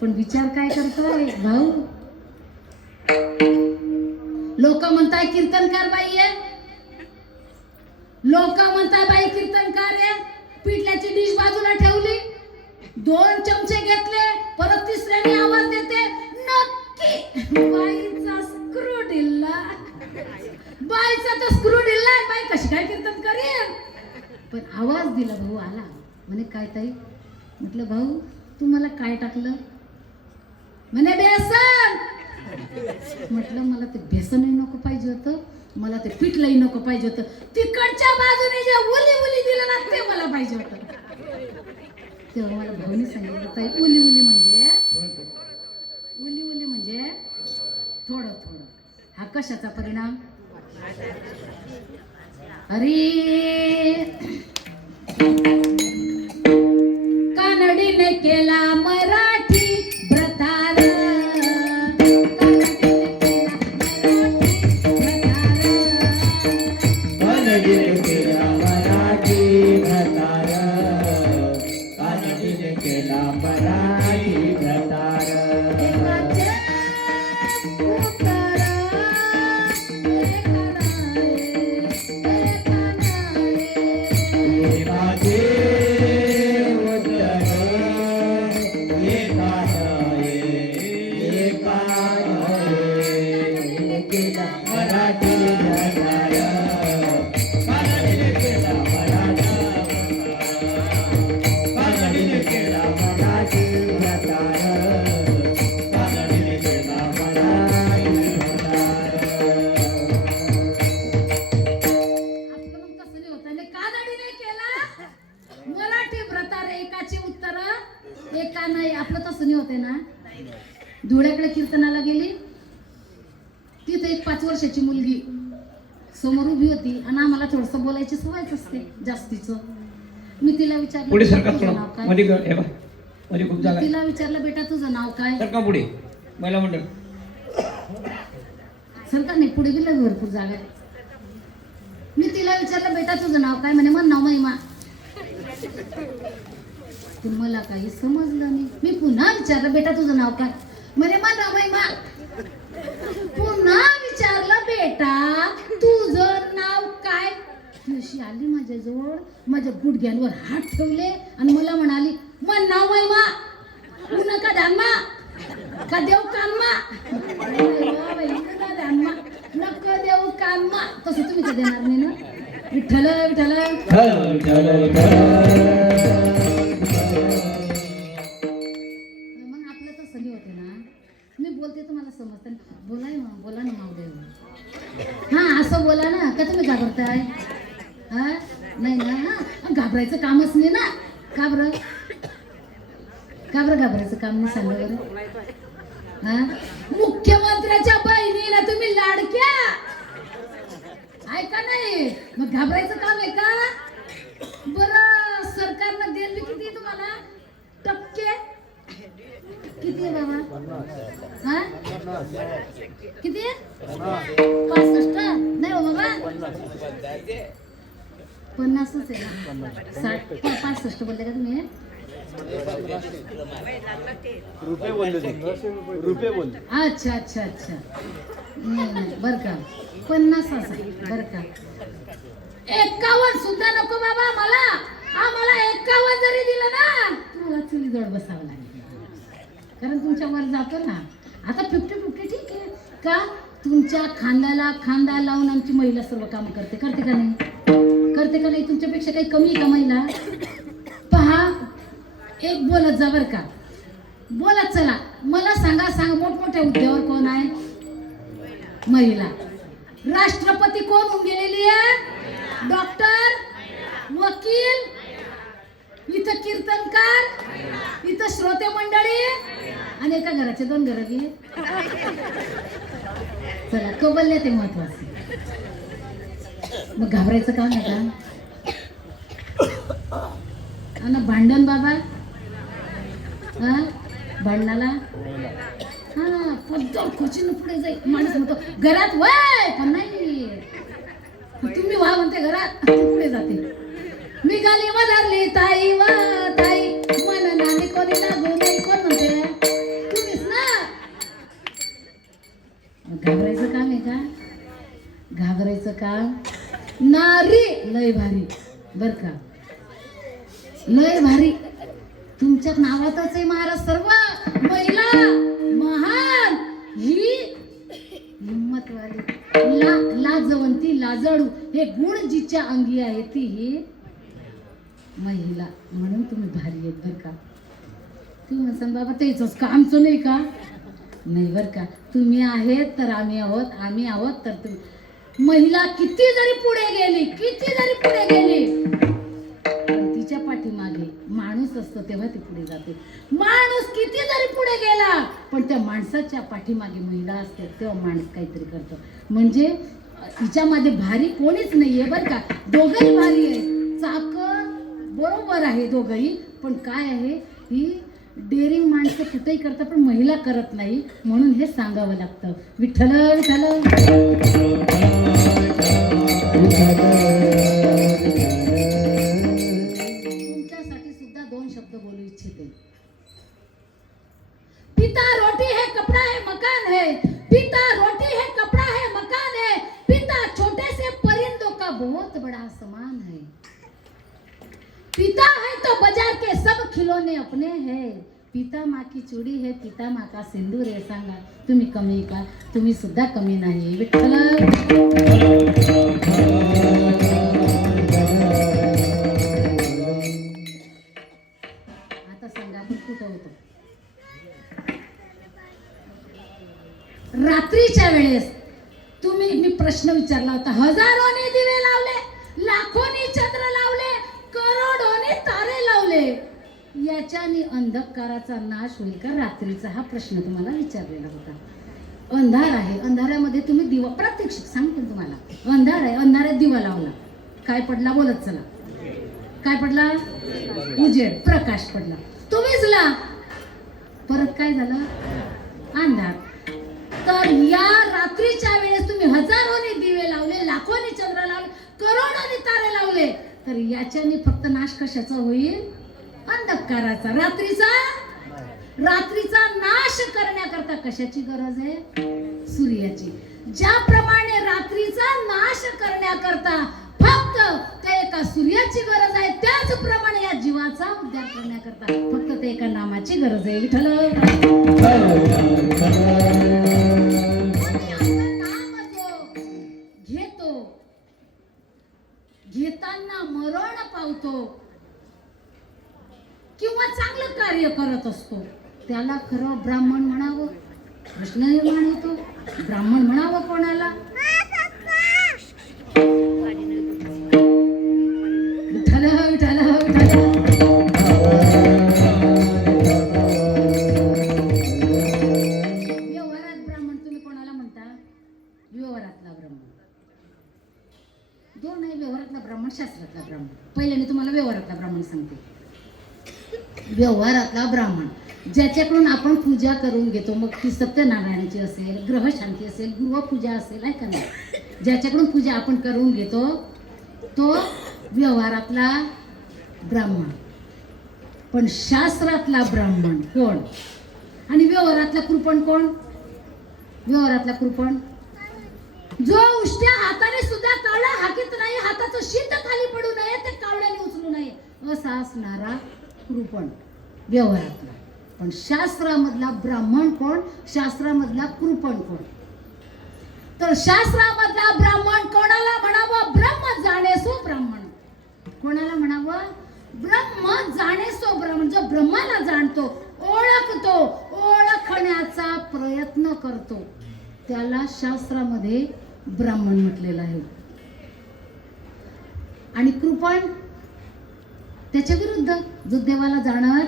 पण विचार काय करतोय भाऊ, लोक म्हणताय कीर्तनकार बाई आहे, लोक म्हणताय बाई कीर्तनकार आहे. पिठल्याची डिश बाजूला ठेवली, 2 चमचे घेतले, परत तिसऱ्याने आवाज देते नक्की बाईचा स्क्रू ढिल्ला, बाईचा तर स्क्रू ढिल्ला, बाई कशी काय कीर्तन करेल. पण आवाज दिला, भाऊ आला, म्हणे काय ताई, म्हटलं भाऊ तू मला काय टाकलं, म्हणे बेसन. म्हटलं मला ते बेसनही नको पाहिजे होतं, मला ते पिठलंही नको पाहिजे होतं, तिकडच्या बाजूने जे उली उली दिलं ना ते मला पाहिजे होतं. तेव्हा मला भाऊनी सांगितलं ताई उली उली म्हणजे, उली उली म्हणजे थोडं थोडं. हा कशाचा परिणाम, अरे कानडीने केला मराठी व्रतार, कानडीने केला मराठी व्रतार, कानडीने केला मराठी व्रतार. एका नाही, आपलं तसं नाही होते ना. धुळ्याकडे कीर्तनाला गेली, तिथे एक 5 वर्षाची मुलगी समोर उभी होती आणि आम्हाला थोडस बोलायची सवयच असते जास्तीचं. मी तिला विचारलं पुढे तुझं सरका नाव काय, मध्ये हे बघ मध्ये खूप जागा तिला विचारलं बेटा तुझं नाव काय, सरका पुढे महिला मंडळ सरकार नाही पुढे गेलं भरपूर जागा. मी तिला विचारलं बेटा तुझं नाव काय, म्हणे मन नाव महिमा. मला काही समजलं नाही. मी पुन्हा विचारलं बेटा तुझं नाव काय, म्हणे मन नाव महिमा. पुन्हा विचारलं बेटा तुझं नाव काय. ती अशी आली माझ्याजवळ, माझ्या गुडघ्यांवर हात ठेवले आणि मला म्हणाली मन नाव महिमा, पुन्हा का धानमा का देव कानमा, नक देव कानमा. तसं तुम्ही तर देणार नाही ना. विठ्ठल विठ्ठल मग आपलं तसं नाही होते ना. मी बोलते तुम्हाला समजतं, बोलाय मग बोला ना मावदेव. हा असं बोला ना, का तुम्ही घाबरताय. हा नाही ना, हा घाबरायचं कामच नाही ना. का बरं घाबरायचं काम नाही सांगा बरं. हा मुख्यमंत्र्याच्या बहिणीला तुम्ही लाडक्या ऐका नाही, मग घाबरायचं काम आहे का. बरं सरकारनं दिली किती तुम्हाला टक्के, किती आहे बाबा. हा किती आहे? 65 नाही हो बाबा 50च आहे ना 65 बोलले का तुम्ही रुपये बोलले अच्छा अच्छा अच्छा नाही बरं का 50 असं बरं का 51 सुद्धा नको बाबा मला आम्हाला 51 जरी दिलं ना मला चुली जवळ बसावं लागेल कारण तुमच्या वर जातो ना आता 50-50 ठीक आहे का तुमच्या खांद्याला खांदा लावून आमची महिला सर्व काम करते का नाही तुमच्यापेक्षा काही कमी का महिला पहा एक बोलत जा बर का बोलत चला मला सांगा मोठमोठ्या हुद्द्यावर कोण आहे महिला राष्ट्रपती कोण होऊन गेलेली आहे डॉक्टर वकील इथं कीर्तनकार इथं श्रोते मंडळी आणि एका घराचे 2 घरं बी चला कबल्ले ते महत्वाचे मग घाबरायचं काम नाही का आणि भांडण बाबा हा भांडणाला हा पद्धत खुशीनं पुढे जाईल माणूस म्हणतो घरात वय पण नाही तुम्ही व्हा म्हणते घरात पुढे जाते मी गाली वधारली ताई व ताई मन नानी कोणी लागू नाही कोण म्हणते तुम्हीच ना घाबरायचं काम आहे का घाबरायचं काम नारी लय भारी बर का लय भारी तुमच्या नावातच आहे महाराज सर्व महिला महान ही हिम्मतवाली लाजवंती लाजळू हे गुण जिच्या अंगी आहे ती ही महिला म्हणून तुम्ही भारी आहेत बर का तुम्ही म्हणसान बाबा तेच का आमचं नाही का नाही बर का तुम्ही आहेत तर आम्ही आहोत तर तुम्ही महिला किती जरी पुढे गेली तिच्या पाठीमागे माणूस असतो तेव्हा ती पुढे जाते माणूस किती जरी पुढे गेला पण त्या माणसाच्या पाठीमागे महिला असते तेव्हा माणूस काहीतरी करतो म्हणजे तिच्यामध्ये भारी कोणीच नाहीये बरं का दोघंही भारी आहे चाक बरोबर आहे दोघंही पण काय आहे ही डेअरिंग माणसं कुठेही करतात पण महिला करत नाही म्हणून हे सांगावं लागतं विठ्ठल विठ्ठल तुमच्यासाठी सुद्धा 2 शब्द बोलू इच्छिते पिता रोटी है कपड़ा है मकान है पिता रोटी है कपड़ा है मकान है पिता छोटे से परिंदों का बहुत बड़ा सामान है पिता है तो बाजार के सब खिलौने अपने हैं पिता माँ की चूड़ी है पिता माँ का सिंदूर है सांगा तुम्ही कमी का तुम्ही सुद्धा कमी नाही विठ्ठल आता सांगा आपण कुठं होतो रात्रीच्या वेळेस मी प्रश्न विचारला होता हजारोनी दिवे लावले लाखोनी चंद्र लावले करोडोनी तारे लावले याच्याने अंधकाराचा नाश होईल का रात्रीचा हा प्रश्न तुम्हाला विचारलेला होता अंधार आहे अंधारामध्ये तुम्ही दिवा प्रात्यक्षिक सांगते तुम्हाला अंधार आहे अंधारात दिवा लावला काय पडला बोलत चला काय पडला उजेड प्रकाश पडला तो विझला परत काय झालं अंधार तर या रात्रीच्या वेळेस तुम्ही हजारोनी दिवे लावले लाखोनी चंद्र लावले करोडोनी तारे लावले तर याच्याने फक्त नाश कशाचा होईल अंधकाराचा रात्रीचा नाश करण्याकरता कशाची गरज आहे सूर्याची ज्याप्रमाणे रात्रीचा नाश करण्याकरता फक्त त्या एका सूर्याची गरज आहे त्याचप्रमाणे या जीवाचा उद्धार करण्याकरता फक्त त्या एका नामाची गरज आहे विठ्ठल घेताना मरण पावतो किंवा चांगलं कार्य करत असतो त्याला खरं ब्राह्मण म्हणावं प्रश्न निर्माण होतो ब्राह्मण म्हणावं कोणाला विठ्ठल विठ्ठल विठ्ठल व्यवहारात ब्राह्मण तुम्ही कोणाला म्हणता व्यवहारातला ब्राह्मण 2 आहे व्यवहारातला ब्राह्मण शास्त्रातला ब्राह्मण पहिल्याने तुम्हाला व्यवहारातला ब्राह्मण सांगते व्यवहारातला ब्राह्मण ज्याच्याकडून आपण पूजा करून घेतो, मग ती सत्यनारायणाची असेल, ग्रहशांती असेल, गृहपूजा असेल, आहे का नाही, ज्याच्याकडून पूजा आपण करून घेतो तो व्यवहारातला ब्राह्मण. पण शास्त्रातला ब्राह्मण कोण आणि व्यवहारातला कृपण कोण? व्यवहारातला कृपण जो उष्ट्या हाताने सुद्धा कावळा हाकीत नाही, हाताचं शिंद खाली पडू नये, ते कावळ्याने उचलू नये असा असणारा कृपण व्यवहारातला. पण शास्त्रामधला ब्राह्मण कोण? शास्त्रामधला कृपण कोण? तर शास्त्रामधला ब्राह्मण कोणाला म्हणावं? ब्रह्म जाणेसो ब्राह्मण. कोणाला म्हणावं? ब्रह्म जाणेसो ब्राह्मण. जो ब्रह्माला जाणतो, ओळखतो, ओळखण्याचा प्रयत्न करतो, त्याला शास्त्रामध्ये ब्राह्मण म्हटलेलं आहे. आणि कृपण त्याच्या विरुद्ध, जो देवाला जाणत,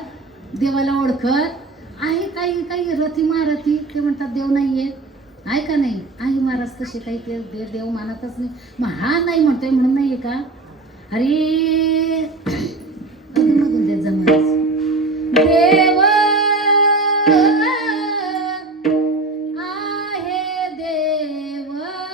देवाला ओळखत आहे, काही काही रथी महारथी ते म्हणतात देव नाहीये, आहे का नाही? आहे महाराज तसे काही ते देव मानतच नाही, मग हा नाही म्हणतोय म्हणून नाहीये का? अरे अधून देत जा महाराज. देव आहे, देव आहे,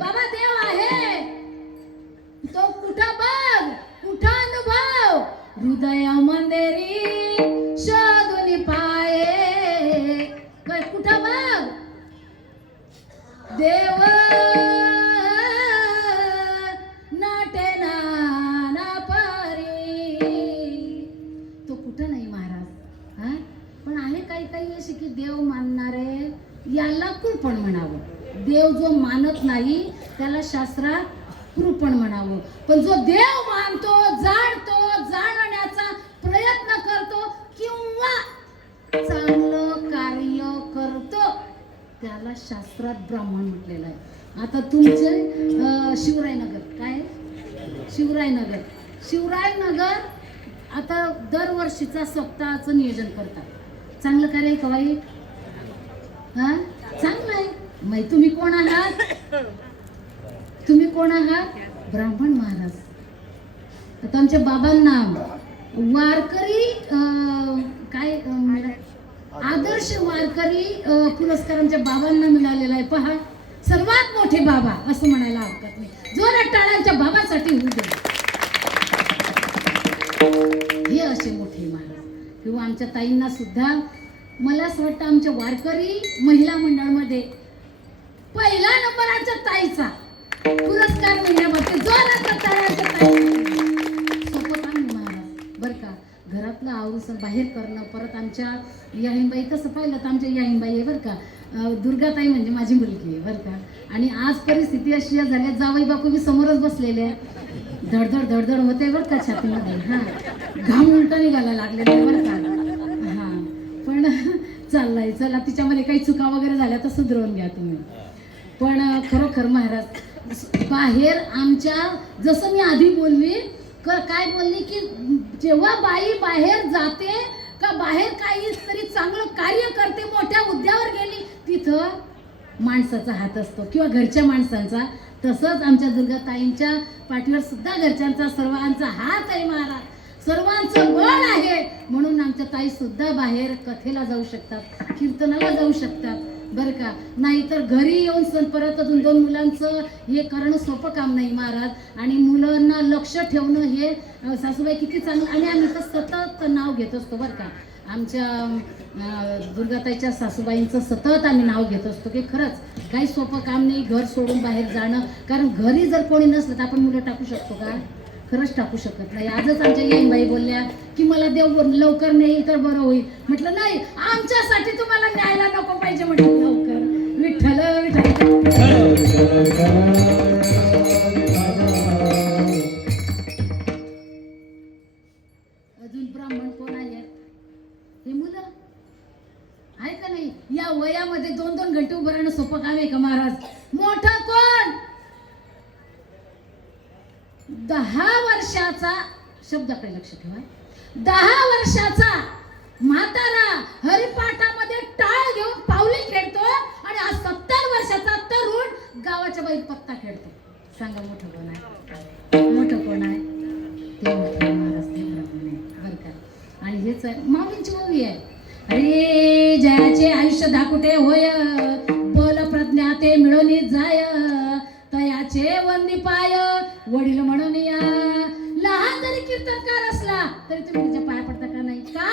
बाबा देव आहे तो कुठं बघ, कुठं अनुभव, हृदय मंदिरी शोधून पाये. काय कुठं बघ देव नटे नाना परी, तो कुठं नाही महाराज. हा पण आहे काही काही असे की देव मानणारे, याला कृपण म्हणावं. देव जो मानत नाही त्याला शास्त्रात कृपण म्हणावं. पण जो देव मानतो, जाणतो, जाणण्याचा प्रयत्न करतो किंवा चांगलं कार्य करतो, त्याला शास्त्रात ब्राह्मण म्हटलेलं आहे. आता तुमचे शिवरायनगर, काय शिवरायनगर आता दरवर्षीचा सप्ताहाचं नियोजन करतात. चांगलं कार्य आहे का वाईट? हा चांगलं आहे. मग तुम्ही कोण आहात? तुम्ही कोण आहात? ब्राह्मण महाराज. आता आमच्या बाबांना वारकरी काय आदर्श वारकरी पुरस्कार आमच्या बाबांना मिळालेला आहे. पहा, सर्वात मोठे बाबा असं म्हणायला हरकत नाही. जोरात टाळ्यांच्या बाबासाठी होऊ दे. हे असे मोठे महाराज. किंवा आमच्या ताईंना सुद्धा मला असं वाटतं आमच्या वारकरी महिला मंडळामध्ये पहिला नंबर आमच्या ताईचा पुरस्कार मिळण्याबाबतीत जोरात टाळ्यांच्या ताई. सोपं काम नाही महाराज बरं का. घरातलं आवरून बाहेर करणं, परत आमच्या याहिंबाई कसं पाहिलं तर आमच्या याहिंबाई आहे बरं का. दुर्गाताई म्हणजे माझी मुलगी आहे बरं का. आणि आज परिस्थिती अशी झाली, जावई बापू बी समोरच बसलेले आहे. धडधड धडधड होते बरं का छातीमध्ये. हां घाम उलटा निघायला लागलेला आहे बरं का. हां पण चाललाय, चला तिच्यामध्ये काही चुका वगैरे झाल्या तर सुधरवून घ्या तुम्ही. पण खरोखर महाराज बाहेर आमच्या, जसं मी आधी बोलली काय बोलली की जेव्हा बाई बाहेर जाते का बाहेर काहीतरी चांगलं कार्य करते, मोठ्या हुद्द्यावर गेली, तिथं माणसाचा हात असतो किंवा घरच्या माणसांचा. तसंच आमच्या दुर्गाताईंच्या पाठीवर सुद्धा घरच्यांचा सर्वांचा हात आहे महाराज. सर्वांचं बळ आहे म्हणून आमच्या ताई सुद्धा बाहेर कथेला जाऊ शकतात, कीर्तनाला जाऊ शकतात बरं का. नाहीतर घरी येऊन परत अजून 2 मुलांचं हे करणं सोपं काम नाही महाराज. आणि मुलांना लक्ष ठेवणं हे सासूबाई किती चांगलं. आणि आम्ही तर सतत नाव घेत असतो बरं का. आमच्या दुर्गाताईच्या सासूबाईंचं सतत आम्ही नाव घेत असतो की खरंच काही सोपं काम नाही घर सोडून बाहेर जाणं. कारण घरी जर कोणी नसलं तर आपण मुलं टाकू शकतो का? खरंच टाकू शकत नाही. आजच आमच्या येईनबाई बोलल्या की मला देव लवकर नेईल तर बरं होईल. म्हटलं नाही, आमच्यासाठी तुम्हाला न्यायला नको पाहिजे म्हटलं लवकर. विठ्ठल अजून ब्राह्मण कोण आहेत? हे मुलं आहे का नाही? या वयामध्ये 2-2 घंटे उभं राहणं सोपं काम आहे का महाराज? मोठा कोण? 10 वर्षाचा शब्दाकडे लक्ष ठेवा. 10 वर्षाचा म्हातारा हरिपाठामध्ये टाळ घेऊन पावली खेळतो आणि आज 70 वर्षाचा तरुण गावाच्या बाहेर पत्ता खेळतो. सांगा मोठं कोण आहे? मोठं कोण आहे? ते मोठं महाराज ते ब्राह्मण आहे बरं का. आणि हेच माऊलींची ओवी आहे. अरे जयाचे आयुष्य दाकुटे होय, बल प्रज्ञा ते मिळवणी जाय, तयाचे वंदी पाय वडील म्हणून या. लहान जरी कीर्तनकार असला तरी तुम्ही तिच्या पाया पडता का नाही? का?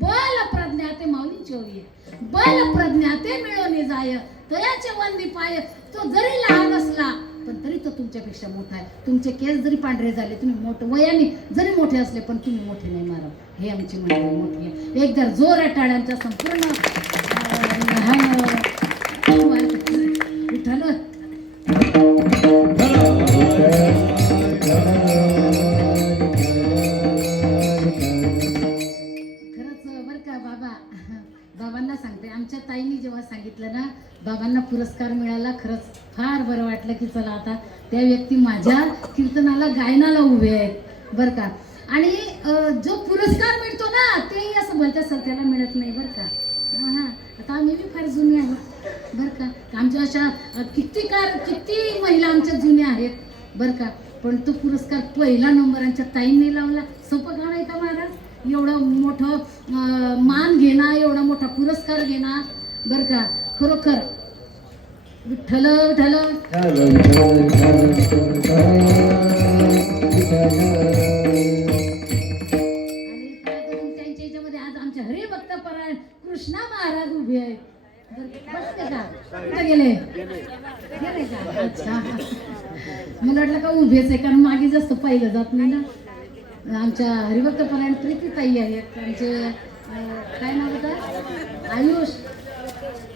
बल प्रज्ञा ते माऊलींची ओवी आहे. बल प्रज्ञा ते मिळवणी जाय, तयाचे वंदी पाय. तो जरी लहान असला पण तरी तो तुमच्यापेक्षा मोठा आहे. तुमचे केस जरी पांढरे झाले, तुम्ही मोठे वयाने जरी मोठे असले पण तुम्ही मोठे नाही महाराज. हे आमची मंडळी मोठी आहे. एकदा जोरात टाळ्यांचा संपूर्ण विठ्ठल खरंच बरं का. बाबांना सांगते, आमच्या ताईंनी जेव्हा सांगितलं ना बाबांना पुरस्कार मिळाला, खरंच फार बरं वाटलं की चला आता त्या व्यक्ती माझ्या कीर्तनाला गायनाला उभे आहेत बरं का. आणि जो पुरस्कार मिळतो ना तेही असं बोलत्या सत्याला मिळत नाही बरं का. हां, आता आम्ही बी फार जुने आहोत बरं का. आमच्या अशा किती महिला आमच्या जुन्या आहेत बरं का. पण तो पुरस्कार पहिला नंबर आमच्या ताईंनी लावला. सोपं काम आहे का महाराज? एवढं मोठं मान घेणं, एवढा मोठा पुरस्कार घेणं बरं का. खरोखर विठ्ठल विठ्ठल. त्यांच्या याच्यामध्ये आज आमचे हरिभक्त परायण कृष्णा महाराज उभे आहेत. बसते का? कुठे गेले का? अच्छा, मला वाटलं का उभेच आहे, कारण मागे जास्त पाहिलं जात नाही ना. आमच्या हरिभक्त परायण प्रीतीताई आहेत. आमचे काय नाव होतं? आयुष,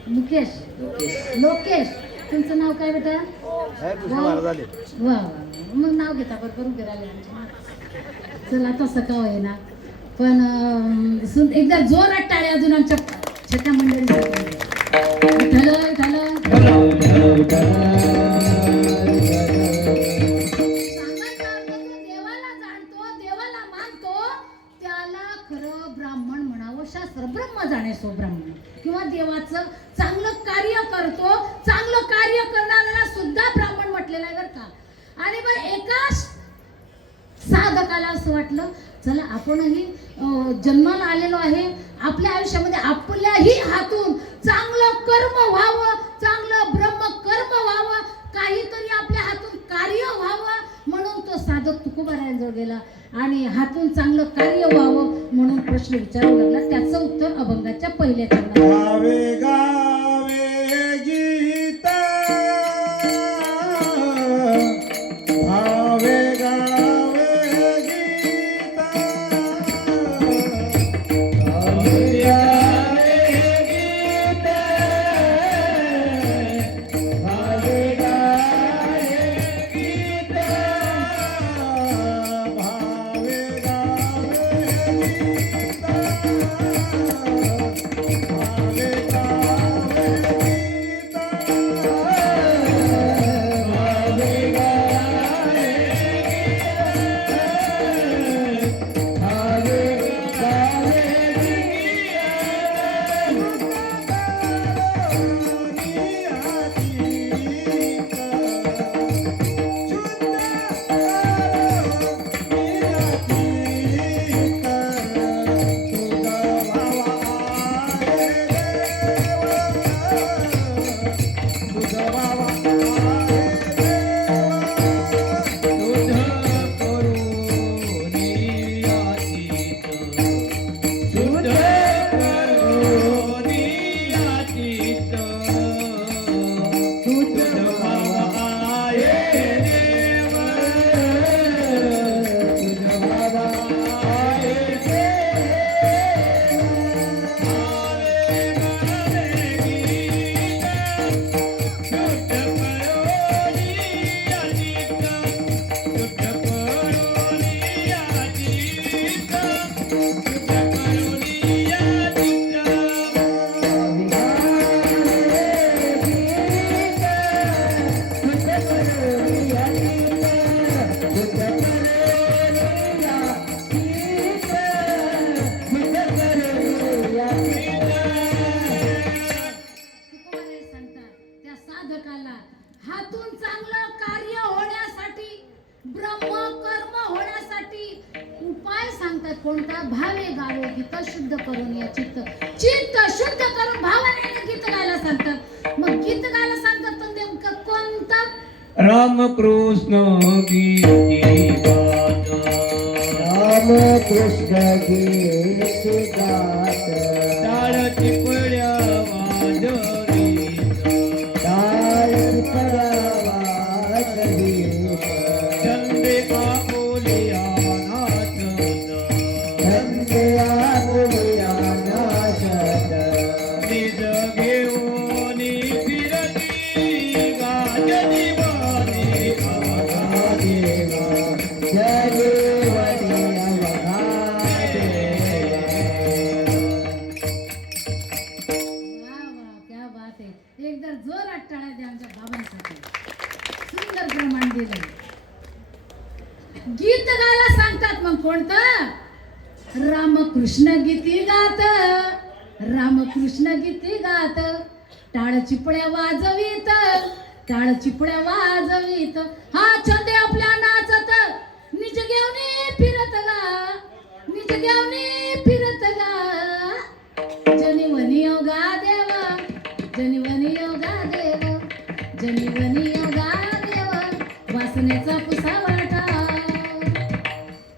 मुकेश, लोकेश. तुमचं नाव काय बेटा? वा, मग नाव घेता बरोबर उभे राहिले आमच्या. चला तसं का आहे ना, पण एकदा जोरात टाळ्या अजून आमच्या छोट्या मंडळीसाठी. देवाला जाणतो, देवाला मानतो त्याला खरं ब्राह्मण म्हणावं. शास्त्र ब्रह्म जाणे सो ब्राह्मण. किंवा देवाचं चांगलं कार्य करतो, चांगलं कार्य करणाऱ्याला सुद्धा ब्राह्मण म्हटलेलं आहे बरं का. आणि मग एका साधकाला असं वाटलं चला आपणही जन्माला आलेलो आहे, आपल्या आयुष्यामध्ये आपल्याही हातून चांगलं कर्म व्हावं, चांगलं ब्रह्म कर्म व्हावं, काहीतरी आपल्या हातून कार्य व्हावं. म्हणून तो साधक तुकोबारायांजवळ गेला आणि हातून चांगलं कार्य व्हावं म्हणून प्रश्न विचारू लागला. त्याचं उत्तर अभंगाच्या पहिल्या चरणात. तुझ भावा आहे देव तुझ भावा आहे देव आवे गाणे गीत शुद्ध करोनी अजित शुद्ध करोनी अजित शुद्ध करोनी तुकोबाराय सांगतात त्या साधकाला हातून चांगलं कार्य होण्यासाठी ब्रह्म कर्म होण्यासाठी उपाय सांगतात कोणता भावे गावे गीत शुद्ध करून या चित्त चित्त शुद्ध करून भावनेने गीत गायला सांगतात मग गीत गायला सांगतात तर नेमकं कोणतं रामकृष्ण गीती गात रामकृष्ण गीती गात टाळ चिपळ्या वाजवीत टाळ चिपळ्या वाजवीत चंदे आपुलिया नाचत चंदे आपुलिया नाचत निज घेऊनी फिरती गाजली वारी अवघा देवा जगवती अवघा देवा वा वा क्या बात आहे एकदा जोरात टाळ्या द्या आमच्या बाबांसाठी सुंदर प्रमाण दिलं गीत गायला सांगतात मग कोणतं रामकृष्ण गीती गात रामकृष्ण गीती गात टाळ चिपळ्या वाजवीत टाळ चिपळ्या वाजवीत हा छंदे आपल्या नाचत निज घेऊनी फिरत गा निज घेऊनी फिरत गा जनिवनी योगा देव जनिवनी योगा देव जनिवनी योगा देव वासनेचा पुसा वाटा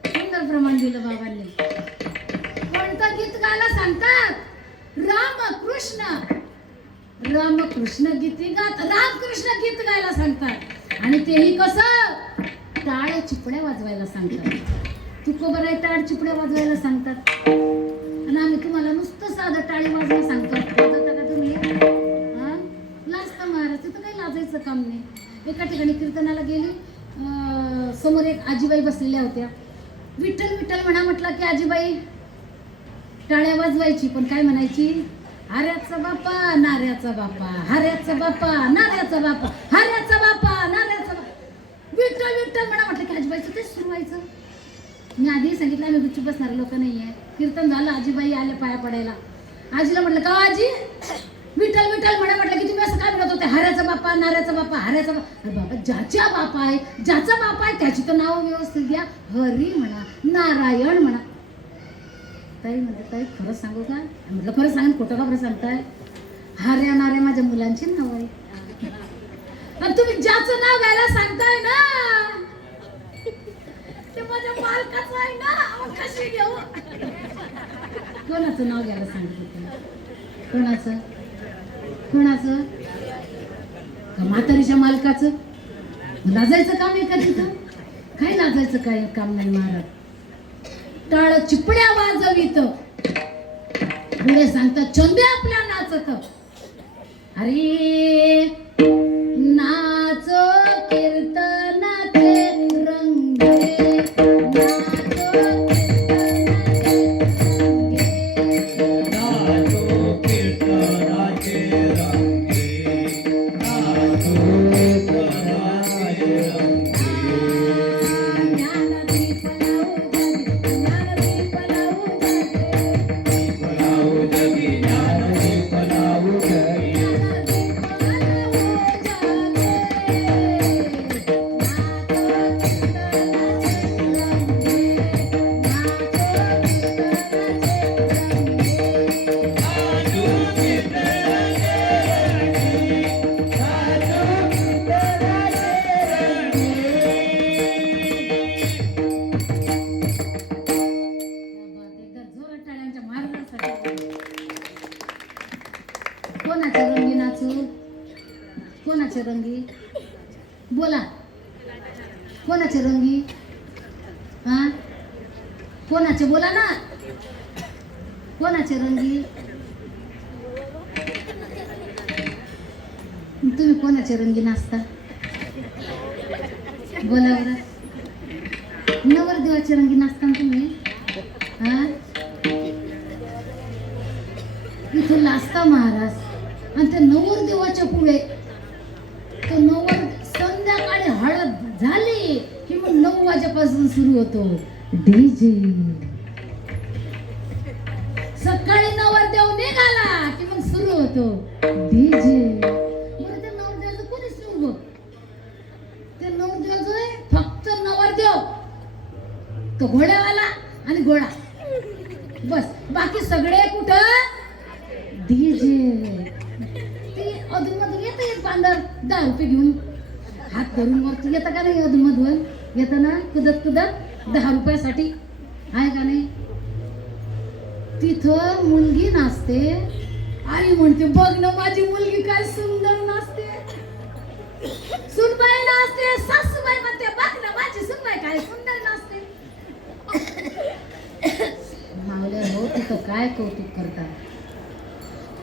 सुंदर प्रमाण दिलं बाबांनी कोणतं गीत गायला सांगतात रामकृष्ण गीती गात रामकृष्ण गीत गायला सांगतात आणि तेही कसं टाळ चिपड्या वाजवायला सांगतात तुकोबाराय टाळ चिपड्या वाजवायला सांगतात आणि आम्ही तुम्हाला नुसतं साधं टाळी वाजवायला सांगतो वाजवता का तुम्ही हा लाजता महाराज तिथं काही लाजायचं काम नाही एका ठिकाणी कीर्तनाला गेली समोर एक आजीबाई बसलेल्या होत्या विठ्ठल विठ्ठल म्हणा म्हटलं की आजीबाई टाळ्या वाजवायची पण काय म्हणायची हऱ्याचा बापा नाऱ्याचा बापा हऱ्याचा बापा नाऱ्याचा बापा हऱ्याचा बापा नाऱ्याचा बापा विठ्ठल विठ्ठल म्हणा म्हटलं की आजीबाईचं तेच सुरू व्हायचं मी आधी सांगितलं आम्ही गुच्छ बसणारे लोक नाही आहे कीर्तन झालं आजीबाई आल्या पाया पडायला आजीला म्हटलं का आजी विठ्ठल विठ्ठल म्हणा म्हटलं की तुम्ही असं काय म्हणत होते हऱ्याचा बापा नाऱ्याचा बापा हऱ्याचा बापा अरे बाबा ज्याच्या बापा आहे ज्याचा बापा आहे त्याची तर नाव व्यवस्थित घ्या हरी म्हणा नारायण म्हणा ताई म्हणते ताई खरंच सांगू का म्हटलं खरं सांग खोटं का खरं सांगताय हऱ्या नाऱ्या माझ्या मुलांची नाव आहे आणि तुम्ही ज्याचं नाव घ्यायला सांगताय ना ते माझ्या मालकाचं आहे ना मग कशी घेऊ कोणाचं नाव घ्यायला सांगितलं कोणाचं कोणाचं का म्हातारीच्या मालकाचं लाजायचं काम आहे का तिथं काही लाजायचं काय काम नाही महाराज टाळ चिपड्या वाजवीत पुढे सांगतात चंदे आपल्या नाचत अरे नाच कीर्तनाचे रंगे नाचो कीर्तनाचे रंगे नाचो कीर्तनाचे रंगे ज्ञानदीप लावू जगी ज्ञानदीप लावू जगी कोणाचे रंगी? बोला, कोणाचे रंगी? हा, कोणाचे? बोला ना, कोणाचे रंगी? तुम्ही कोणाचे रंगी नाचता? बोला बरं. नवरदेवाचे रंगी नाचता ना तुम्ही? हा, इथं नाचता महाराज. आणि त्या नवरदेवाच्या पुढे तो संध्याकाळी हळद झाली की मग 9 वाजेपासून सुरू होतो डीजे. सकाळी नवरदेव निघाला की मग सुरू होतो डीजे. बरं, त्या नवरदेवाचं कोणीच नाही उभं. त्या नवरदेवाचं आहे फक्त नवरदेव, तो घोड्यावाला आणि घोडा, बस. बाकी सगळे कुठं डीजे. ते अधूनमधून येतं एक बांधर 10 रुपये घेऊन हात धरून वरती येतं का नाही? अधूनमधून येतं ना, कुदत कुदत 10 रुपयासाठी, आहे का नाही? तिथं मुलगी नाचते. आई म्हणते बघ ना माझी मुलगी काय सुंदर नाचते. सुनबाई नाचते. सासूबाई म्हणते बघ ना माझी सुनबाई काय सुंदर नाचते. मावले हो, तिथं काय कौतुक करतात.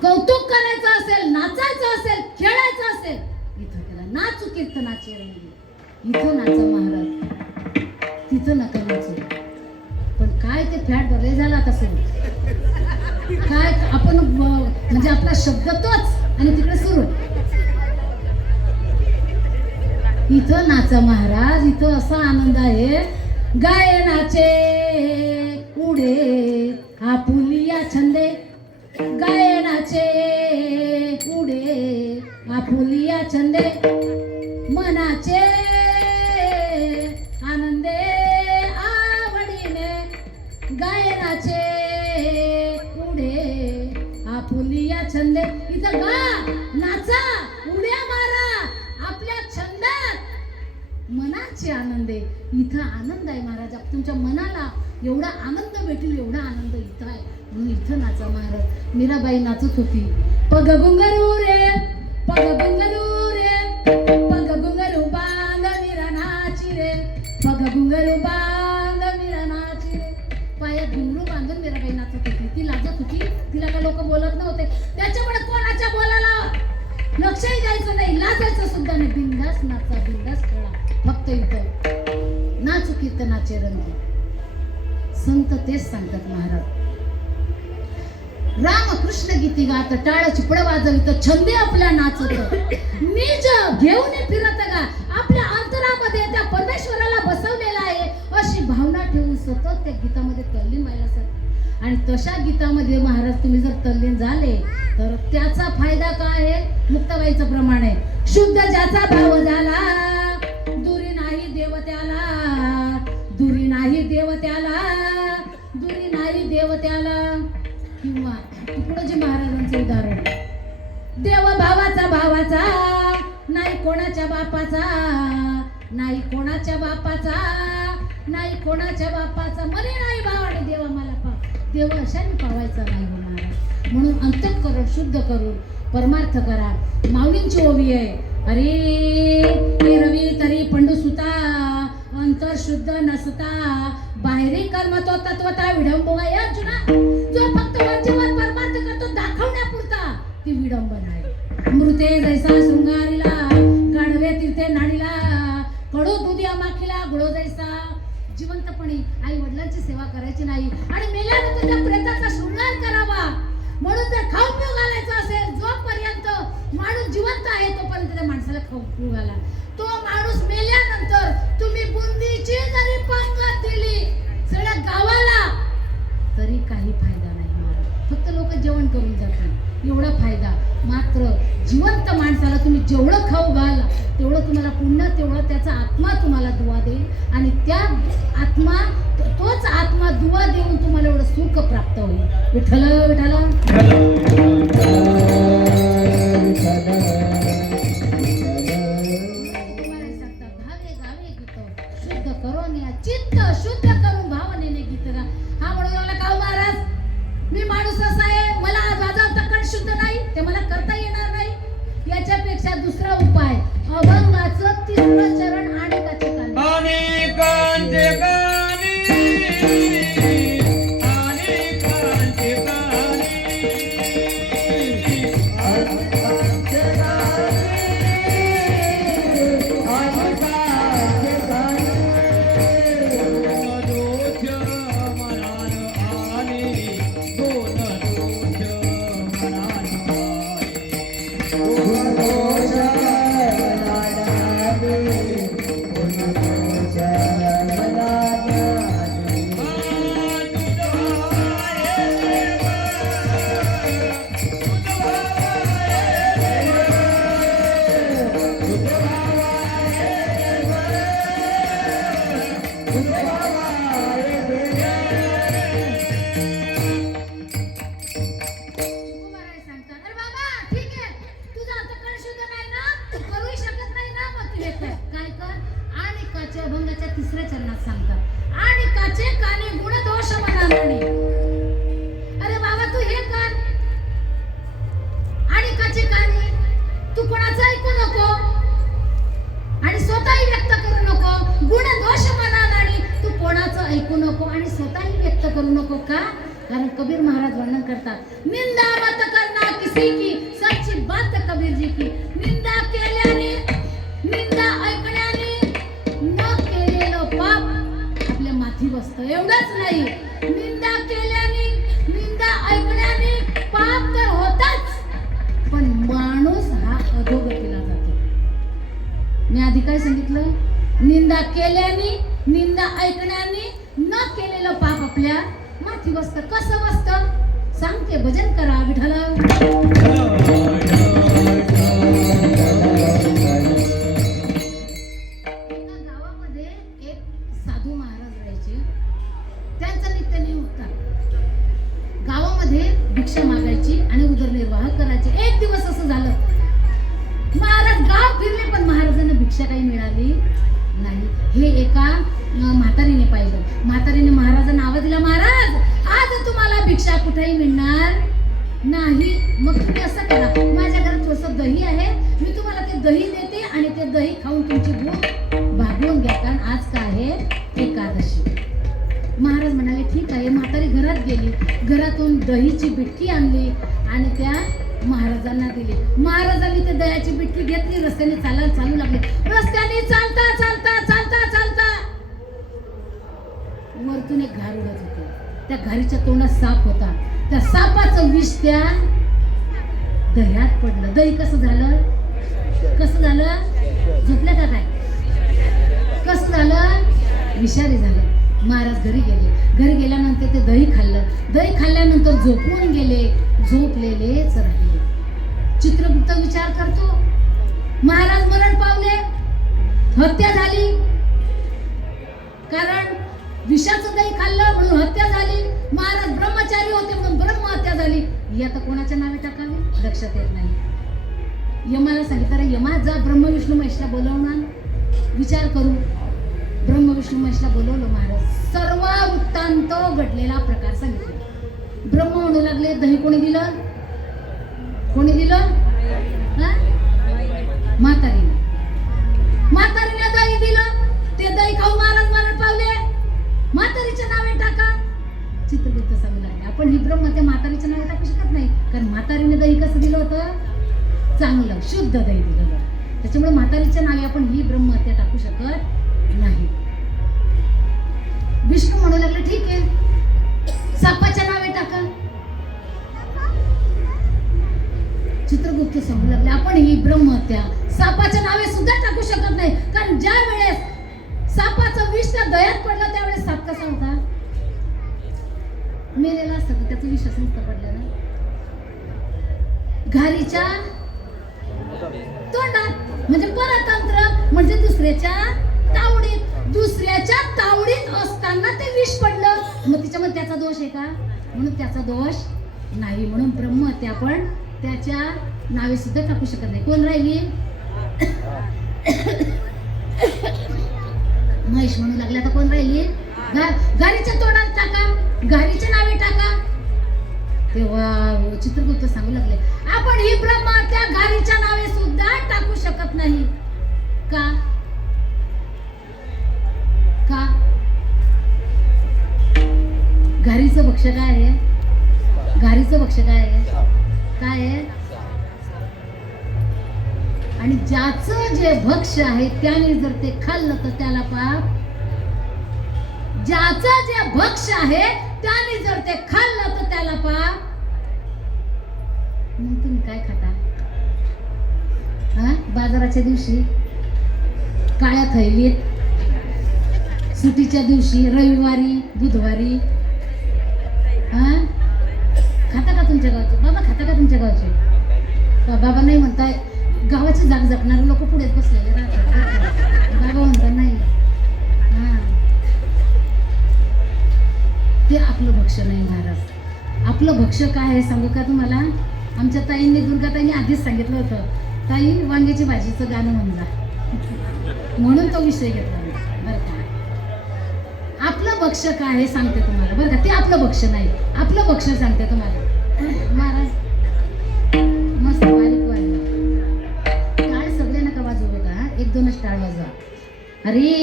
कौतुक करायचं असेल, नाचायचं असेल, खेळायचं असेल, इथं त्याला नाचू कीर्तनाची रंगी. इथं नाचा महाराज, तिथं नका नाचू. पण काय ते फॅट भरले झालं आता सुरू. काय आपण म्हणजे आपला शब्द तोच आणि तिकडे सुरू. इथं नाचा महाराज. इथं असा आनंद आहे. गायनाचे उडे आपुलिया छंदे, गायनाचे उडे आपुलिया छंदे, मनाचे आनंदे आवडीने, गायनाचे उडे आपुलिया छंदे. इथं गा, नाचा, उड्या मारा आपल्या छंदात. मनाचे आनंद आहे. इथं आनंद आहे महाराज. तुमच्या मनाला एवढा आनंद भेटेल, एवढा आनंद इथं आहे. म्हणून इथं नाचा महाराज. मीराबाई नाचत होती. पग घुंगरू रे, पग घुंगरू रे, पग घुंगरू बांध मीरा नाची रे, पग घुंगरू बांध मीरा नाची रे. पायात घुंगरू बांधून मीराबाई नाचत होती. ती लाजत होती. तिला का लोक बोलत नव्हते. त्याच्यामुळे कोणाच्या बोलायला लक्षही द्यायचं नाही, लाजायचं सुद्धा नाही. बिंदास नाचा, बिंदास खेळा. फक्त इथं नाचू कीर्तनाचे रंगी. संत तेच सांगतात महाराज. रामकृष्ण गीती गात, टाळ चिपळ वाजवित, छंदे आपल्या नाचत, निज घेऊन फिरत गा. आपल्या अंतरामध्ये त्या परमेश्वराला बसवलेला आहे अशी भावना ठेवून सतत त्या गीतामध्ये तल्लीन व्हायला सांगतात. आणि तशा गीतामध्ये महाराज तुम्ही जर तल्लीन झाले तर त्याचा फायदा काय आहे? मुक्ताबाईचं प्रमाण आहे. शुद्ध ज्याचा भाव झाला, दुरी नाही देवत्याला, दुरी नाही देवत्याला, दुरी नाही देवत्याला. किंवा तुकडोजी महाराजांचं उदाहरण. देव भावाचा भावाचा, नाही कोणाच्या बापाचा, नाही कोणाच्या बापाचा, नाही कोणाच्या बापाचा. मरे नाही भावाने देवा मला पाव. देव अशाने पावायचा नाही होणार. म्हणून अंतःकरण शुद्ध करून परमार्थ करा. माऊलींची ओवी आहे. अरे रवी तरी पंडुसुता, अंतर शुद्ध नसता, बाहेरी कर्म तो तत्वता विडंबना. या अर्जुना, जो फक्त वरचेवर परमार्थ करतो दाखवण्यापुरता, ती विडंबना आहे. मृते जैसा शृंगारीला, गाढवे तीर्थे नाडीला, कडू दुधिया माखीला गुळो जैसा. जिवंतपणी आई वडिलांची सेवा करायची नाही आणि मेल्यानंतर त्या प्रेताचा शृंगार करावा. म्हणून जर खाऊ पिऊ घालायचं असेल, जोपर्यंत माणूस जिवंत आहे तोपर्यंत त्या माणसाला खाऊ पिऊ घाला. तो माणूस मेल्यानंतर तुम्ही बुंदीची जरी पंगत दिली सगळ्या गावाला तरी काही फायदा नाही महाराज. फक्त लोक जेवण करून जातात, एवढा फायदा. मात्र जिवंत माणसाला तुम्ही जेवढं खाऊ घाल तेवढं तुम्हाला पुण्य, तेवढं त्याचा आत्मा तुम्हाला दुवा देईल. आणि त्या आत्मा, तोच आत्मा दुवा देऊन तुम्हाला एवढं सुख प्राप्त होईल. विठ्ठल विठ्ठल. शुद्ध करून या चित्त शुद्ध करून भावनेने गीत गा. हा म्हणून मला का महाराज, मी माणूस असा आहे, मला माझा अंतःकरण शुद्ध नाही, ते मला करता येणार नाही. याच्यापेक्षा दुसरा उपाय श्लोकाच्या 3ऱ्या चरणात सांगतात आणि काचे काने गुण दोष मनाने. अरे बाबा तू हे कर आणि काचे काने तू कोणाचं ऐकू नको आणि स्वतःही व्यक्त करू नको. गुण दोष मनाने तू कोणाचं ऐकू नको आणि स्वतःही व्यक्त करू नको. का? कारण कबीर महाराज वर्णन करतात निंदा मत करना किसी की सच्ची बात कबीर जी की. निंदा केल्याने निंदा ऐकण्याने न केलेलं पाप आपल्या माथी बसतं. एवढंच नाही, निंदा केल्याने निंदा ऐकण्याने पाप तर होताच पण माणूस हा अधोगतीला जातो. मी आधी काय सांगितलं? निंदा केल्याने निंदा ऐकण्याने न केलेलं पाप आपल्या माथी बसतं. कसं बसतं? सांगते, भजन करा विठ्ठला. एका गावामध्ये एक साधू महाराज राहायचे. त्यांचा नित्यनेम होता गावामध्ये भिक्षा मागायची आणि उदरनिर्वाह करायचे. एक दिवस असं झालं, महाराज गाव फिरले पण महाराजांना भिक्षा काही मिळाली नाही. हे एका म्हातारीने पाहिलं. म्हातारीने महाराजांना आवाज दिला, महाराज आज तुम्हाला भिक्षा कुठेही मिळणार नाही. मग तुम्ही असं करा, माझ्या घरात थोडंसं दही आहे, मी तुम्हाला ते दही देते आणि ते दही खाऊन तुमची भूक भागवून घ्या, कारण आज काय आहे? एकादशी. महाराज म्हणाले ठीक आहे. म्हातारी घरात गेली, घरातून दहीची बिटकी आणली आणि त्या महाराजांना दिली. महाराजांनी ते दह्याची बिटकी घेतली, रस्त्याने चालायला चालू लागले. रस्त्याने चालता चालता चालता चालता वरतून एक घार उडत होते. त्या घारीच्या तोंडात साप होता. त्या सापाचं विष त्या दह्यात पडलं. दही कसं झालं? कसं झालं? झोपलं का काय? कसं झालं? विषारी झालं. महाराज घरी गेले. घरी गेल्यानंतर ते दही खाल्लं. दही खाल्ल्यानंतर झोपून गेले. झोपलेलेच राहिले. चित्रगुप्त विचार करतो, महाराज मरण पावले, हत्या झाली, कारण विषाचं दही खाल्लं म्हणून हत्या झाली. महाराज ब्रह्मचारी होते म्हणून ब्रह्महत्या झाली. ही आता कोणाच्या नावे टाकावी? लक्षात येत नाही. यमाला सांगितलं, यमा जा ब्रह्म विष्णू महेशला बोलवणार, विचार करू. ब्रह्म विष्णू महेशला बोलवलं. महाराज सर्व वृत्तांत घडलेला प्रकार सांगितला. ब्रह्म म्हणू लागले, दही कोणी दिलं? कोणी दिलं? म्हातारीने. म्हातारीने दही दिलं. ते दही खाऊ महाराज मरण पावले. म्हातारीच्या नावे टाका. चित्रगुप्त सांगू लागले, आपण ही ब्रह्म त्या म्हातारीच्या नावे टाकू शकत नाही, कारण म्हातारीने दही कसं दिलं होतं? चांगलं शुद्ध दही दिलं. त्याच्यामुळे म्हातारीच्या नावे आपण ही ब्रह्महत्या टाकू शकत नाही. विष्णू म्हणू लागले ठीक आहे, सापाच्या नावे टाका. चित्रगुप्त सांगू लागले, आपण ही ब्रह्महत्या सापाच्या नावे सुद्धा टाकू शकत नाही, कारण ज्या वेळेस सापाचं विष त्या दह्यात पडलं त्यावेळेस साप कसा होता? मेलेला असता, त्याचं विष असं पडलं ना घारीच्या तोंडात, म्हणजे परतंत्र, म्हणजे दुसऱ्याच्या तावडीत. दुसऱ्याच्या तावडीत असताना ते विष पडलं, मग तिच्यामध्ये त्याचा दोष आहे का? म्हणून त्याचा दोष नाही. म्हणून ब्रह्महत्या आपण त्याच्या नावे सुद्धा टाकू शकत नाही. कोण राहिली? महेश म्हणू लागला. तर कोण राहिली? घारीच्या तोंडात टाका, घारीच्या नावे टाका. तेव्हा चित्रगुप्त सांगू लागले, आपण ही ब्रह्महत्या घारीच्या नावे सुद्धा टाकू शकत नाही. का? का? घारीचं भक्ष काय आहे? घारीचं भक्ष काय आहे? काय आहे? आणि ज्याचं जे भक्ष आहे त्याने जर ते खाल्लं तर त्याला पाप. ज्याचं जे भक्ष आहे त्याने जर ते खाल्लं तर त्याला पाप. मग तुम्ही काय खाता? बाजाराच्या दिवशी, काळ्या थैलीत, सुटीच्या दिवशी, रविवारी, बुधवारी खाता का तुमच्या गावचे? बाबा खाता का तुमच्या गावचे? बाबा नाही म्हणताय. गावाची जाग जपणारे लोक पुढेच बसलेले राहतात. बाबा म्हणतात नाही. ते आपलं भक्ष नाही महाराज. आपलं भक्ष काय आहे सांगू का तुम्हाला? आमच्या ताईंनी, दुर्गाताईंनी आधीच सांगितलं होतं, ताई वांग्याची भाजीचं गाणं म्हणजा, म्हणून तो विषय घेतला बरं का. आपलं भक्ष काय हे सांगते तुम्हाला बरं का. ते आपलं भक्ष नाही, आपलं भक्ष सांगते तुम्हाला. महाराज मस्त बारीक वाजवा, टाळ सगळे नका वाजवू बघा, एक दोनच टाळ वाजवा. अरे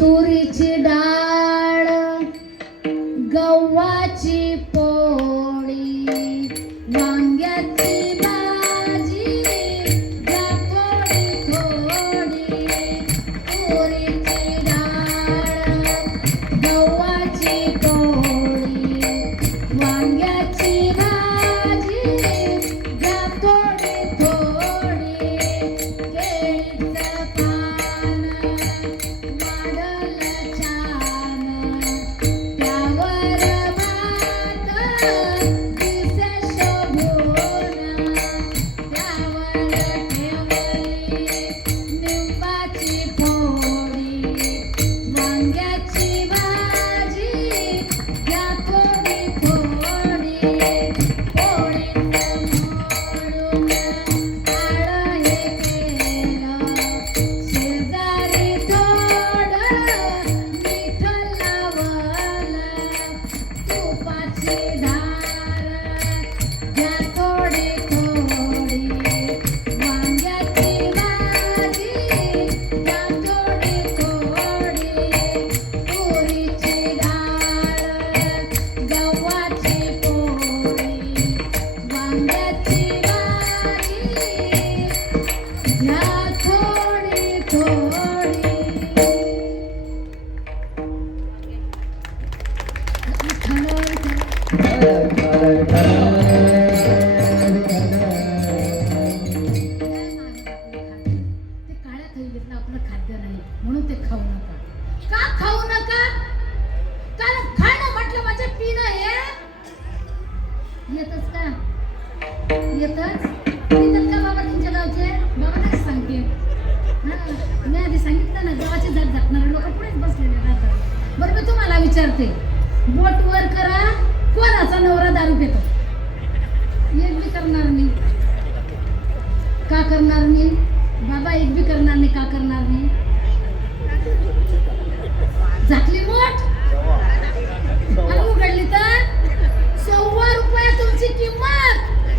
तुरीची डाळ, गव्हाची पोळी, वांग्याची भाजी, द्या थोडी थोडी. तुरीची डाळ, गव्हाची पोळी, वांग्याची भाजी, द्या थोडी थोडी. केळीचं पान वाढलं छान, त्यावर भात दिसे शोभून, त्यावर ठेवली निंबाची फोडी, वांग्याची भाजी द्या थोडी थोडी. पोळीचं मोडून आळं हे केलं, शेजारी थोडं मीठ लावलं, तुपाची धार द्या थोडी थोडी. वांग्याची भाजी द्या थोडी थोडी. तुरीची डाळ, गव्हाची पोळी, वांग्याची भाजी द्या थोडी थोडी. ते काळ्या थैलीतलं आपलं खाद्य नाही म्हणून ते खाऊ नका. का खाऊ नका? कारण खाणं म्हटलं म्हणजे पिणं हे येतच का? येतच पितात का बाबा तुमच्या गावचे? बाबा नाही सांगते. हा, मी आधी सांगितलं ना, देवाची जात झाकणारे लोक पुढेच बसलेले राहतात. बरं मी तुम्हाला विचारते, बोट वर करा, कोणाचा नवरा दारू पितो? एक बी करणार नाही. का करणार नाही बाबा? एक बी करणार नाही. का करणार नाही? झाकली मोठ आणि उघडली तर ₹100 तुमची किंमत.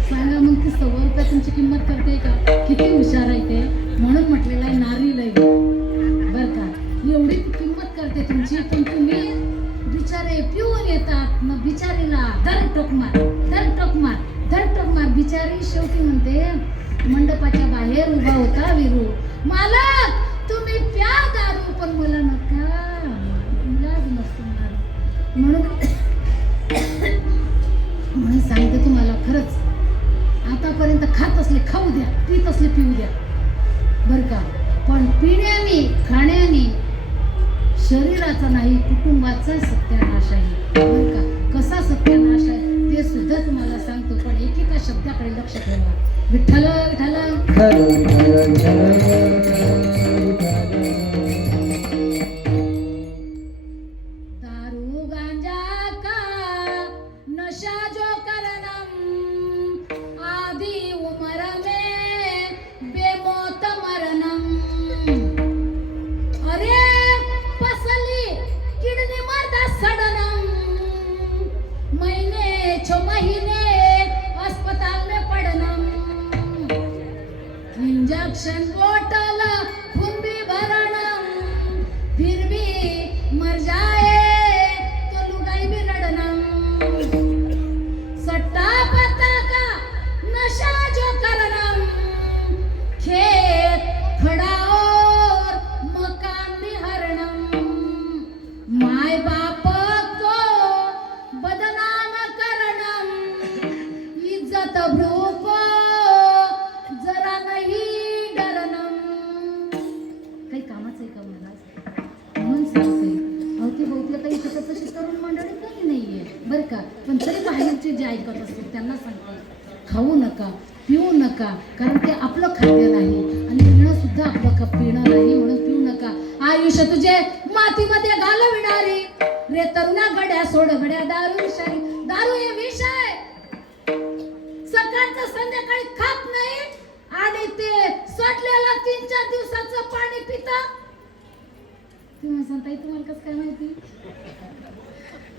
सांगा मग ती ₹100 तुमची किंमत करते का? किती हुशार आहे ते. म्हणून म्हटलेलं आहे नारी लय बर का. एवढी किंमत करते तुमची, पण तुम्ही बिचारे पिऊन येतात. मग बिचारीला धर टोक मार, धर टोक मार, धर टोक मार. बिचारी शेवटी म्हणते, मंडपाच्या बाहेर उभा होता विरू, मालक तुम्ही प्या दारू पण मला नका. इलाज नसतो मला. म्हणून सांगते तुम्हाला, खरंच आतापर्यंत खात असले खाऊ द्या, पीत असले पिऊ द्या बर का. पण पिण्याने खाण्याने शरीराचा नाही, कुटुंबाचा सत्यानाश आहे बर का. कसा सत्यानाश आहे ते सुद्धा तुम्हाला सांगतो, पण एकेका शब्दाकडे लक्ष ठेवा. विठ्ठल दारू गांजा का नशा जो करनम, आधी उमर में बेमौत मरनम. अरे पसली किडनी मरदा सडनम, महीने 6 महीने अस्पताल में पड़नम. इंजेक्शन बोतल खून भी भरनम, फिर भी मर जाए तो लुगाई भी लड़नम. सट्टा पत्ता का नशा जो करनम, खेत खड़ा और मकान भी हरनम. माय बाप को बदनाम करनम, इज्जत भ्रू को जरा नहीं डरनम. काही कामाचं आहे का मला? म्हणून सांगते, अवतीभोवती आता इथं तशी तरुण मंडळी काही नाहीये बरं का. पण तरी बाहेरचे जे ऐकत असतील त्यांना सांगते, खाऊ नका, पिऊ नका, कारण ते आपलं खाद्य नाही आणि पिणं सुद्धा आपलं पिणं नाही. म्हणून पिऊ नका. आयुष्य तुझे मातीमध्ये घालविणारी, रे तरुणा गड्या सोड गड्या दारू विषारी. दारू हे विष आहे. सकाळचं संध्याकाळी खात नाही आणि ते सटलेला 3-4 दिवसाचं पाणी पिता. तुम्ही सांगताय तुम्हाला कसं काय माहिती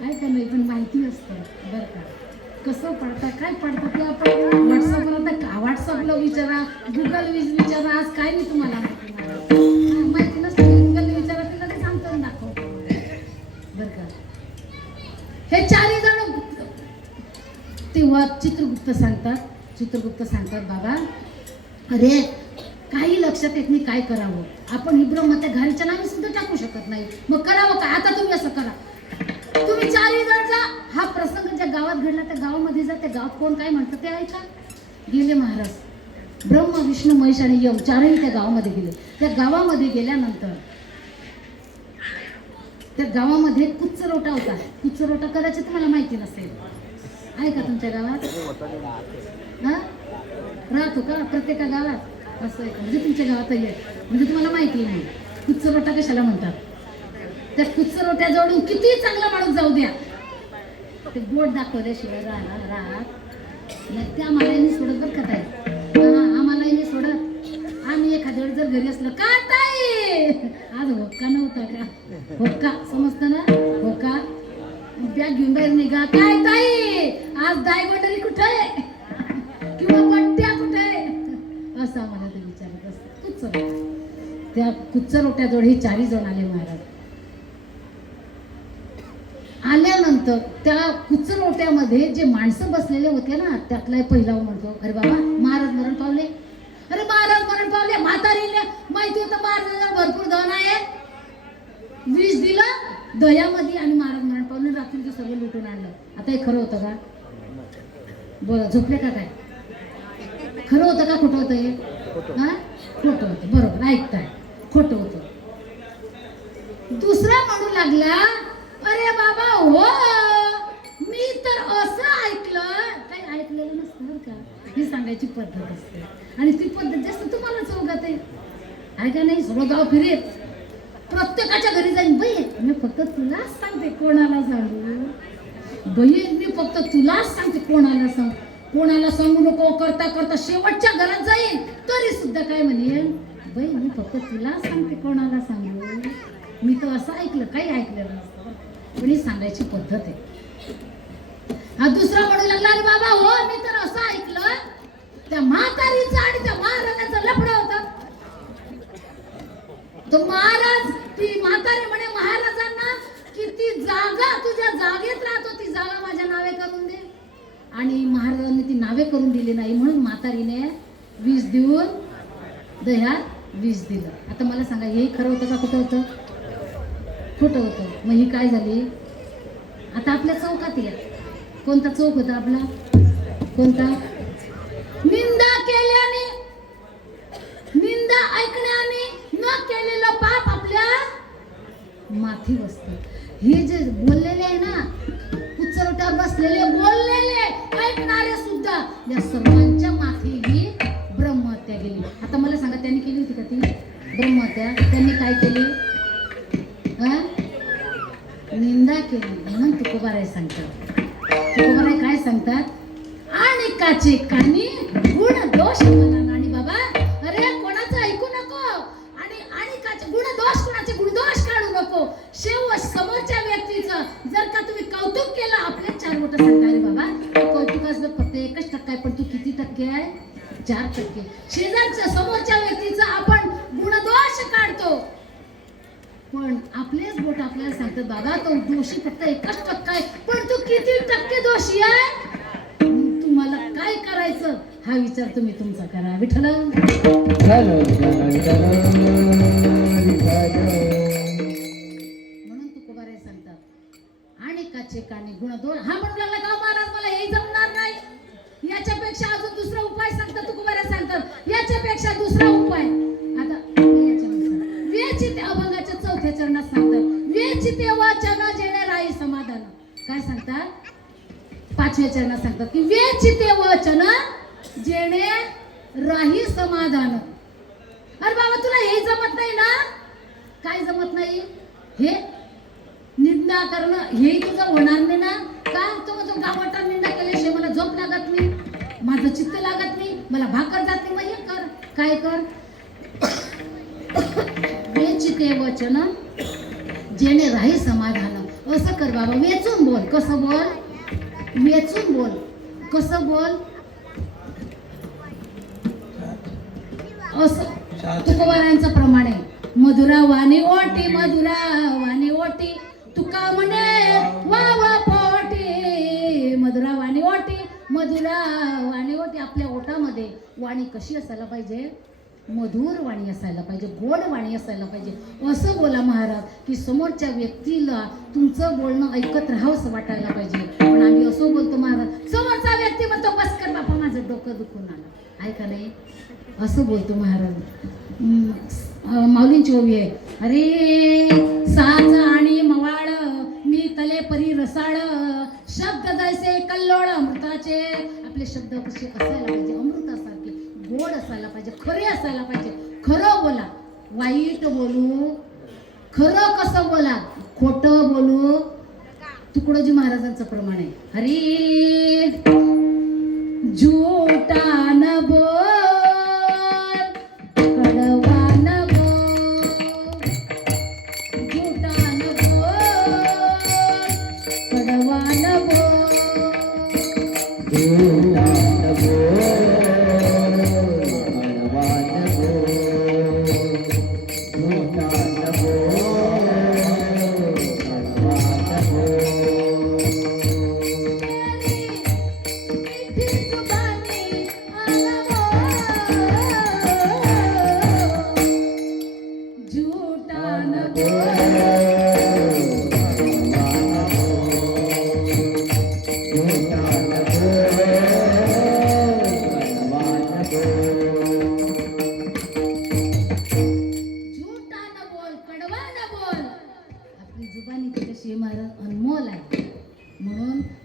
आहे का नाही पण माहिती असतं बरं का कसं पडतं काय पडतं ते आपण व्हॉट्सअपवर आता व्हॉट्सअपला विचारा गुगल विचारा आज काय नाही तुम्हाला माहिती नसतं गुगल विचारा तिला ते सांगतो आणि दाखवतो बरं का हे चारही जण तेव्हा चित्रगुप्त सांगतात बाबा अरे काही लक्षात येत नाही काय करावं आपण ही ब्रह्मत्या घराच्या नावे सुद्धा टाकू शकत नाही मग करावं काय आता तुम्ही असं करा तुम्ही चारही जण जा हा प्रसंग ज्या गावात घडला त्या गावामध्ये जा त्या गावात कोण काय म्हणतं ते ऐका गेले महाराज ब्रह्मा विष्णू महेश आणि यम चारही त्या गावामध्ये गेले त्या गावामध्ये गेल्यानंतर त्या गावामध्ये कुच्चरोटा होता कुच्चरोटा कदाचित तुम्हाला माहिती नसेल आहे का तुमच्या गावात हा राहतो का प्रत्येका गावात असं आहे का म्हणजे तुमच्या गावातही आहे म्हणजे तुम्हाला माहिती नाही कुच्चरोटा कशाला म्हणतात त्या कुच्चरोट्या जोडून किती चांगला माणूस जाऊ द्या ते बोट दाखवल्याशिवाय राहत नाही त्या आम्हालाही सोडत बरं का ताई आम्हालाही नाही सोडत आम्ही एखाद्या वेळेस जर घरी असलो का ताई आज होक्का नव्हता का होक्का समजतं ना होक्का बॅग घेऊन बाहेर निघा काय ताई आज दायगोंडरी कुठे आहे किंवा पट्ट्या कुठे आहे असं आम्हाला ते विचारत असतं कुच्चरोटा त्या कुच्चरोट्याजवळ हे चारही जण आले महाराज आल्यानंतर त्या कुच्चरोट्यामध्ये जे माणसं बसलेले होते ना त्यातला पहिला म्हणतो अरे बाबा महाराज मरण पावले अरे महाराज मरण पावले म्हातारीला माहिती होतं महाराजांना भरपूर धन आहे विष दिलं दह्यामध्ये आणि महाराज मरण पावले रात्रीचं सगळं लुटून आणलं आता हे खरं होतं का बोला झोपले का काय खरं होतं का खोटं होतं हे हा खोटं होतं बरोबर ऐकताय खोटं होतं दुसरा म्हणू लागला अरे बाबा हो मी तर असं ऐकलं काही ऐकलेलं नसतं बरं का ही सांगायची पद्धत असते आणि ती पद्धत जास्त तुम्हाला चौघात आहे का नाही सगळं गाव फिरेल प्रत्येकाच्या घरी जाईन बाई मी फक्त तुलाच सांगते कोणाला सांगू बाई मी फक्त तुलाच सांगते कोणाला सांग कोणाला सांगू नको करता करता शेवटच्या घरात जाईन तरी सुद्धा काय म्हणेल बाई मी फक्त तुलाच सांगते कोणाला सांगू मी तर असं ऐकलं काही ऐकलेलं नसतं पण ही सांगायची पद्धत आहे हा दुसरा म्हणू लागला अरे बाबा हो मी तर असं ऐकलं त्या म्हातारीचा आणि त्या महाराजांचा लफडा होता तो महाराज ती म्हातारी म्हणे महाराजांना की ती जागा तुझ्या जागेत राहतो ती जागा माझ्या नावे करून दे आणि महाराजांनी ती नावे करून दिली नाही म्हणून म्हातारीने विष देऊन दह्यात विष दिलं आता मला सांगा हे खरं होतं का खोटं होतं खोटं होतं मग ही काय झाली आता आपल्या चौकात या कोणता चौक होता आपला कोणता निंदा केल्याने निंदा ऐकण्याने न केलेलं पाप आपल्या माथी बसतं हे जे बोललेले आहे ना कुच्चरोट्यावर बसलेले बोललेले ऐकणारे सुद्धा या सर्वांच्या माथी ही ब्रह्महत्या गेली आता मला सांगा त्यांनी केली होती का ती ब्रह्महत्या त्यांनी काय केली निंदा केली म्हणून तुकोबाराय सांगतात तुकोबाराय काय सांगतात आणि काचे कानी गुण दोष म्हणा आणि बाबा अरे कोणाचं ऐकू नको आणि काचे गुण दोष कोणाचे गुण दोष काढू नको शेवट समोरच्या व्यक्तीचं जर का तुम्ही कौतुक केलं आपले चार बोट सांगता अरे बाबा कौतुक असलं फक्त 1% आहे पण तू किती टक्के आहे 4% शेजारच्या समोरच्या व्यक्तीचं आपण गुणदोष काढतो पण आपलेच बोट आपल्याला सांगतात बाबा तो दोषी फक्त 1% आहे पण तू किती टक्के दोषी आहे तुम्हाला काय करायचं हा विचार तुम्ही तुमचा करा विठ्ठल म्हणून तुकोबाराय सांगतात आणि काचे कानी गुणदोष हा म्हणू लागला का महाराज मला हे जमणार नाही याच्यापेक्षा अजून दुसरा उपाय सांगतात तुकोबाराय सांगतात याच्यापेक्षा दुसरा उपाय आता वेचित अभंगाच्या चौथ्या चरणात सांगतात वेचित वचन जेणे राही समाधान काय सांगतात 5व्या चरणात सांगतात की वेचित वचन जेणे राही समाधान अरे बाबा तुला हे जमत नाही ना काय जमत नाही हे निंदा करणं हे तुझं होणार नाही ना का तो गावाटा निंदा केल्याशिवाय मला झोप लागत नाही माझं चित्त लागत नाही मला भाकर जात नाही मग हे कर काय कर वेचिते वचन जेणे राही समाधान. असं कर बाबा, वेचून बोल. कसं बोल? वेचून बोल. कसं बोल? असं तुकोबारायांचं प्रमाणे मधुरा वाणी ओटी, मधुरा वाणी ओटी, तुका म्हणे वा पोटी. मधुरा वाणी ओटी, मधुरा वाणी ओटी. आपल्या ओटामध्ये वाणी कशी असायला पाहिजे? मधुर वाणी असायला पाहिजे, गोड वाणी असायला पाहिजे. असं बोला महाराज की समोरच्या व्यक्तीला तुमचं बोलणं ऐकत राहावंसं वाटायला पाहिजे. पण आम्ही असं बोलतो महाराज, समोरचा व्यक्ती म्हणतो बस कर बापा माझं डोकं दुखून आलं. ऐका नाही, असं बोलतो महाराज. माऊलींची ओवी आहे, अरे साच आणि मवाळ मी तले परी रसाळ, शब्द जैसे कल्लोळ अमृताचे. आपले शब्द कसे असायला पाहिजे? अमृतासारखे गोड असायला पाहिजे, खरे असायला पाहिजे. खरं बोला, वाईट बोलू. खरं कसं बोला, खोटं बोलू. तुकडोजी महाराजांचं प्रमाण आहे, अरे झूठा न बोल, कडवा न बोल. झूठा न बोल, कडवा न बोल.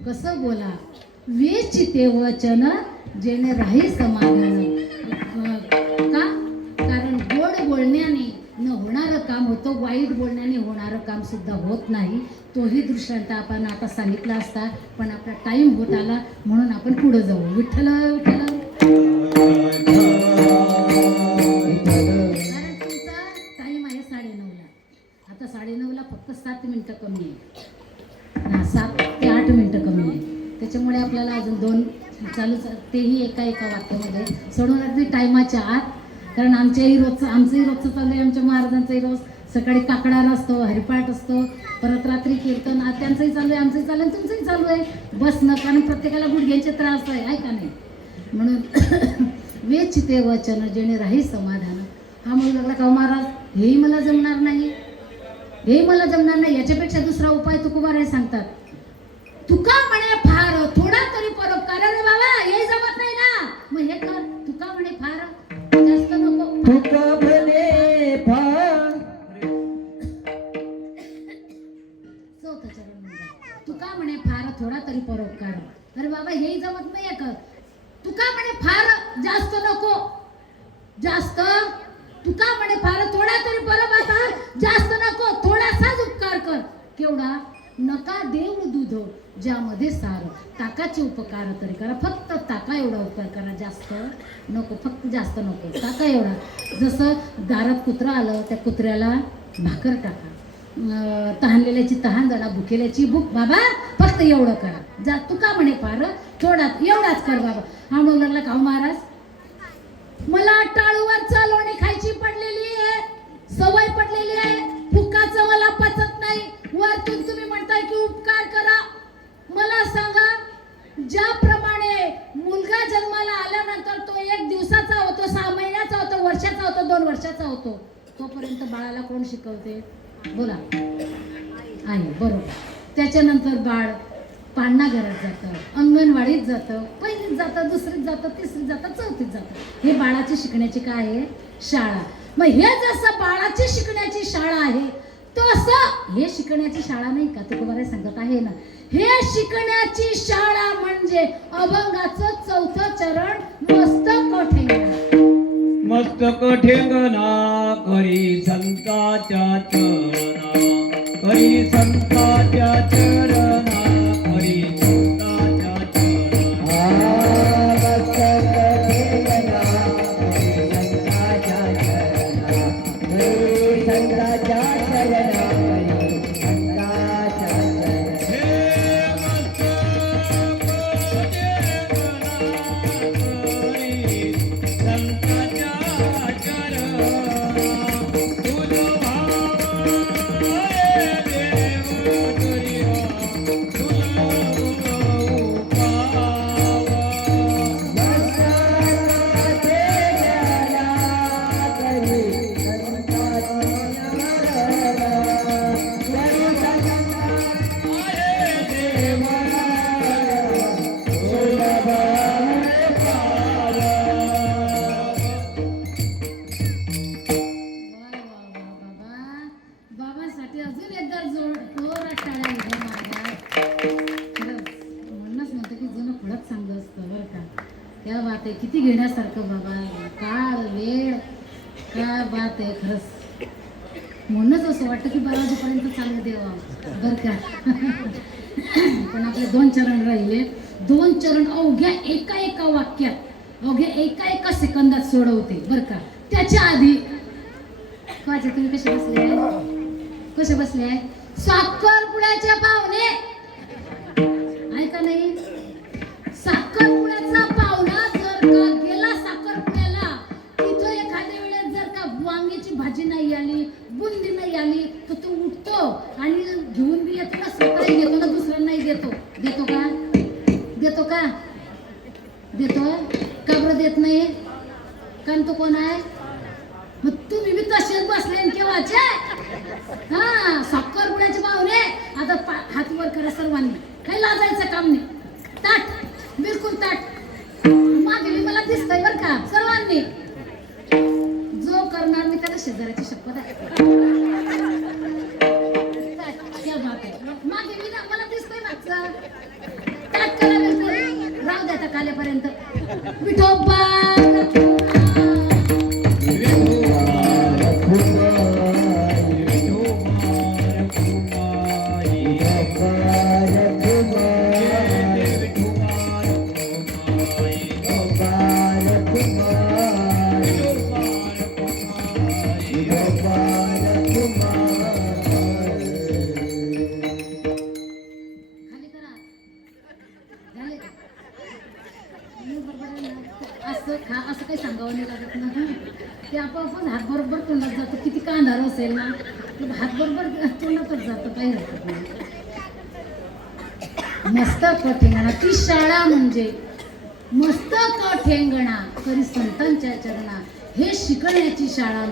कसं बोला, वेचिते वचन जेणे राही समाधान. का? कारण गोड बोलण्याने न होणारं काम होतं, वाईट बोलण्याने होणारं काम सुद्धा होत नाही. तोही दृष्टांत आपण आता सांगितला असता, पण आपला टाइम होत आला म्हणून आपण पुढे जाऊ. विठ्ठल विठ्ठल. कारण तुमचा टाइम आहे 9:30ला. आता 9:30ला फक्त 7 मिनिटं कमी आहे. 7 ते 8 मिनिटं कमी आहे. त्याच्यामुळे आपल्याला अजून 2 चालू, तेही एका वाक्यामध्ये सोडून अगदी टायमाच्या आत. कारण आमचंही रोजचं चालू आहे. आमच्या महाराजांचाही रोज सकाळी काकडार असतो, हरिपाठ असतो, परत रात्री कीर्तन. आज त्यांचंही चालू आहे, आमचंही चालू आहे, तुमचंही चालू आहे. बसणं, कारण प्रत्येकाला गुडघ्यांचे त्रास आहे का नाही? म्हणून वेचिते वचन जेणे राही समाधान. हा म्हणू लागला का महाराज, हेही मला जमणार नाही, हे मला जमणार नाही. याच्यापेक्षा दुसरा उपाय तुकोबाराय सांगतात. तुका म्हणे फार थोडा तरी परोपकार. अरे बाबा हे जमत नाही ना, मग हे कर. तुका म्हणे फार, जास्त नको. तुका म्हणे फार. चौथं चरण म्हणतात, तुका म्हणे फार थोडा तरी परोपकार. अरे बाबा हेही जमत नाही, हे कर. तुका म्हणे फार, जास्त नको. जास्त तुका म्हणे फार थोडा तरी परोपकार, जास्त नको, थोडासाच उपकार कर. केवढा? नका देव दूध ज्यामध्ये सार, ताकाचे उपकार तरी करा. फक्त ताका एवढा उपकार करा, जास्त नको. फक्त जास्त नको, ताका एवढा. जसं दारात कुत्रा आलं, त्या कुत्र्याला भाकर टाका. तहानलेल्याची तहान जाणा, भुकेल्याची भूक. बाबा फक्त एवढं करा. तुका म्हणे फार थोडा, एवढाच कर बाबा. हा म्हणू लागला का महाराज, मला टाळूवर लोणी खायची पडलेली आहे, सवय पडलेली आहे. फुकाचं मला पचत नाही. वरतून तुम्ही म्हणताय की उपकार करा. मला सांगा, ज्याप्रमाणे मुलगा जन्माला आल्यानंतर तो 1 दिवसाचा होतो, 6 महिन्याचा होतो, वर्षाचा होतो, 2 वर्षाचा होतो, तोपर्यंत बाळाला कोण शिकवते? बोला. आहे, बरोबर. त्याच्यानंतर बाळ पाळणा घरात जातं, अंगणवाडीत जातं, पहिलीत जातं, दुसरीत जातं, तिसरीत जातं, चौथीत जातं. हे बाळाची शिकण्याची काय आहे? शाळा. मग हे जसं बाळाची शिकण्याची शाळा आहे, तसं हे शिकण्याची शाळा नाही का? तुकोबाराय सांगत आहे ना, हे शिकण्याची शाळा म्हणजे अभंगाचं 4थं चरण, मस्तक ठेंगणा. मस्तक ठेंगणा करी संताच्या चरणा, करी संताच्या चरणा, करी संताच्या चरणा. मस्तक ठेंगणा करी संताच्या चरणा, करी संताच्या चरणा, करी घेण्यासारखं बाबा. काळ वेळ काय बात आहे खरंच. म्हणूनच असं वाटतं की 12 वाजेपर्यंत चालू देवा बरं का. पण आपले 2 चरण राहिले. 2 चरण अवघ्या एका वाक्यात अवघ्या एका सेकंदात सोडवते बरं का. त्याच्या आधी माझे तुम्ही कसे बसले आहे? साखरपुड्याच्या पाहुणे ऐका नाही. साखरपुड्याचा पाहुणा जर का गेला साखरपुड्याला, तिथं एखाद्या वेळेस जर का वांग्याची भाजी नाही आली, बुंदी नाही आली, तर तो उठतो आणि घेऊन बी येतो ना, स्वतःही घेतो ना, दुसऱ्यांनाही देतो. देतो का? देतो का? देतो का बरं देत नाही? कारण तो कोण आहे? मग तुम्ही बी तसेच बसले केव्हाचे. हा साखरपुड्याचे पाहुणे. आता हात वर करा सर्वांनी. काही लाजायचं काम नाही. ताट बिलकुल ताट. मागे मी मला दिसतंय बरं का सर्वांनी. जो करणार मी त्याला शेजाऱ्याची शपथ आहे. क्या बात आहे. मागे मी मला दिसतंय मागचं. ताट करा बिलकुल. राहू द्या आता काल्यापर्यंत. विठोबा असं काही सांगावं नाही लागत ना. ते आपण हात बरोबर तोंडात जातो. किती कांधार असेल ना, हात बरोबर तोंडातच जातो. काही हरकत नाही. मस्तक ठेंगणा ती शाळा म्हणजे मस्तक ठेंगणा करी संतांच्या चरणा. हे शिकण्याची शाळा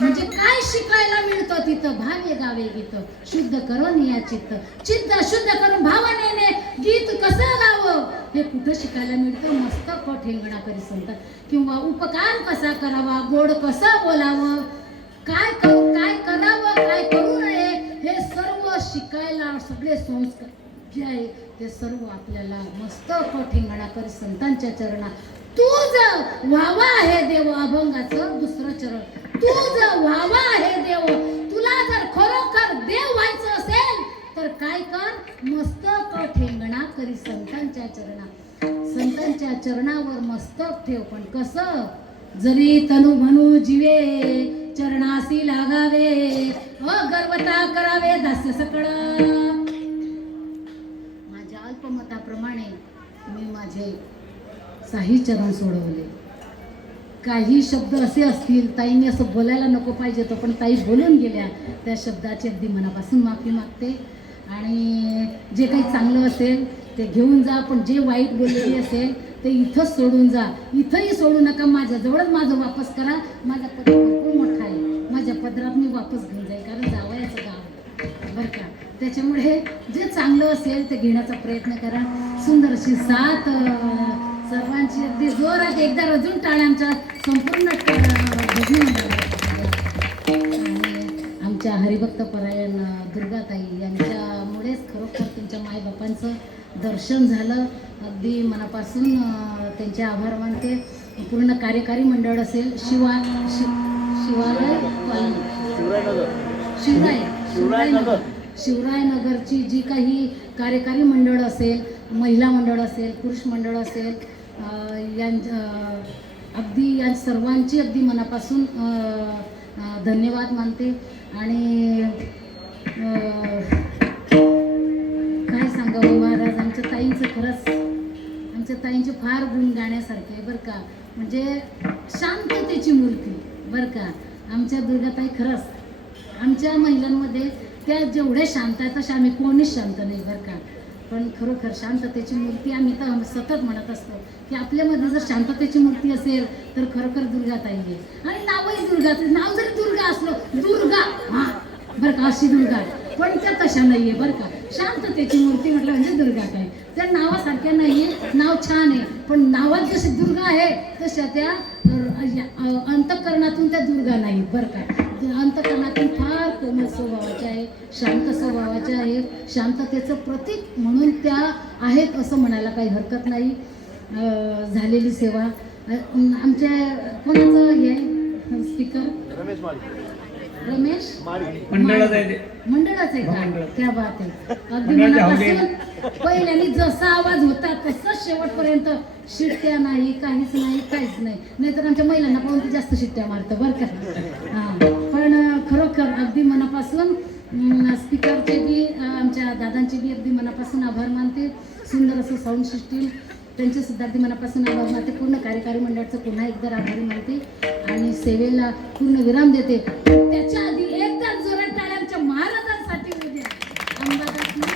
म्हणजे काय शिकायला मिळतं तिथं. भावे गावे गीत शुद्ध करून या चित्त चित्त शुद्ध करून भावनेने गीत कसं गावं हे कुठं शिकायला मिळतं. मस्तक ठेंगणा करी संत. किंवा उपकार कसा करावा, गोड कसं बोलावं, काय करावं काय करू नये, हे सर्व शिकायला सगळे संस्कार जे आहे ते सर्व आपल्याला मस्तक ठेंगणा करी संतांच्या चरणा. तुझ व्हावा आहे देव. अभंगाचं 2रं चरण. तुझ व्हावा आहे देव. तुला जर खरोखर देव व्हायचं असेल तर काय कर, मस्तक ठेंगणा करी संतांच्या चरणा. संतांच्या चरणावर मस्तक ठेव. पण कसं? जरी तनु म्हणू जीवे चरणासी लागावे, अगर्वता करावे दास्य सकळ. माझ्या अल्पमताप्रमाणे मी माझे 6 चरण सोडवले. काही शब्द असे असतील, ताईंनी असं बोलायला नको पाहिजे होतं, पण ताई बोलून गेल्या. त्या शब्दाची अगदी मनापासून माफी मागते. आणि जे काही चांगलं असेल ते घेऊन जा, पण जे वाईट बोललेली असेल ते इथंच सोडून जा. इथंही सोडू नका. माझ्याजवळच माझं वापस करा. माझा पत्र खूप मोठा आहे. माझ्या पदरात मी वापस घेऊन जाईल, कारण जावयाचं गाव बरं का. त्याच्यामुळे जे चांगलं असेल ते घेण्याचा प्रयत्न करा. सुंदर अशी साथ सर्वांची अगदी जोरात एकदा अजून टाळ्यांच्या संपूर्ण आमच्या हरिभक्त परायण दुर्गाताई यांच्यामुळेच खरोखर तुमच्या मायबापांचं दर्शन झालं. अगदी मनापासून त्यांचे आभार मानते. पूर्ण कार्यकारी मंडळ असेल, शिवरायनगरची जी काही कार्यकारी मंडळ असेल, महिला मंडळ असेल, पुरुष मंडळ असेल, अगदी या सर्वांची अगदी मनापासून धन्यवाद मानते. आणि काय सांगावं महाराज, आमच्या ताईंचं खरंच, आमच्या ताईंचे फार गुण गाण्यासारखे बरं का. म्हणजे शांततेची मूर्ती बरं का आमच्या दुर्गाताई. खरंच आमच्या महिलांमध्ये त्या जेवढ्या शांत आहेत तशा आम्ही कोणीच शांत नाही बरं का. पण खरोखर शांततेची मूर्ती आम्ही तर सतत म्हणत असतो की आपल्यामध्ये जर शांततेची मूर्ती असेल तर खरोखर दुर्गाताई आहे. आणि नावही दुर्गाचं. नाव जरी दुर्गा असलं, दुर्गा हां बरं का, अशी दुर्गा, पण त्या तशा नाही आहे बरं का. शांततेची मूर्ती म्हटलं म्हणजे दुर्गाताई. त्या नावासारख्या नाही आहे. नाव छान आहे, पण नावात जशी दुर्गा आहे तशा त्या अंतःकरणातून त्या दुर्गा नाही बरं का. अंतःकरणातून फार कोमल स्वभावाच्या आहे, शांत स्वभावाच्या आहे. शांततेचं प्रतीक म्हणून त्या आहेत असं म्हणायला काही हरकत नाही. झालेली सेवा आमच्या कोणाचं हे स्पीकर रमेश मंडळात आहे ते. मंडळाचं आहे का मंडळाचं. त्या बात आहे अगदी मंडळाच्या मनापासून पहिल्याने जसा आवाज होता तसंच शेवटपर्यंत शिट्ट्या नाही काहीच नाही काहीच नाही नाहीतर आमच्या महिलांना पाहून ती जास्त शिट्ट्या मारतं बरं का हां पण खरोखर अगदी मनापासून स्पीकरचे बी आमच्या दादांचे बी अगदी मनापासून आभार मानते सुंदर असं साऊंड सिस्टीम त्यांचे सुद्धा अगदी मनापासून आभार मानते पूर्ण कार्यकारी मंडळाचं पुन्हा एकदा आभारी मानते आणि सेवेला पूर्ण विराम देते त्याच्या आधी एकदा जोरात टाळ्या आमच्या महाराजांसाठी होऊ द्या अंबादासने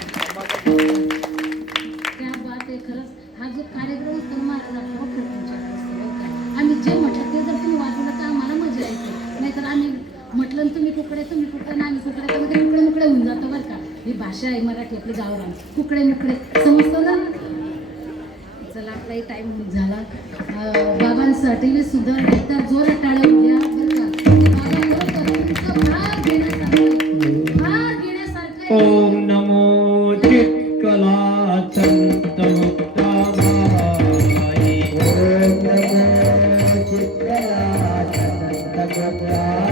त्या बात आहे खरंच हा जो कार्यक्रम असतो महाराजा खरोखर तुमच्याकडे असतो बरं का. आम्ही जे म्हटलं ते जर तुम्ही वाजवलं तर आम्हाला मजा येते नाहीतर आम्ही म्हटलं ना तुम्ही कुकडे ना आम्ही कुकडे तर मध्ये कुकडे मुकडे होऊन जातो बरं का ही भाषा आहे मराठी आपली गावरान कुकडे मुकडे समजतो ना चला आपलाही टाईम झाला बाबांसाठी सुद्धा एकदा जोरात टाळ्या द्या बरं का बाबा खरोखर तुमचं भाग घेण्यासारखं आहे. ओम नमो चित्कला संत मुक्ताबाई. ओम नमो चित्कला संत मुक्ताबाई.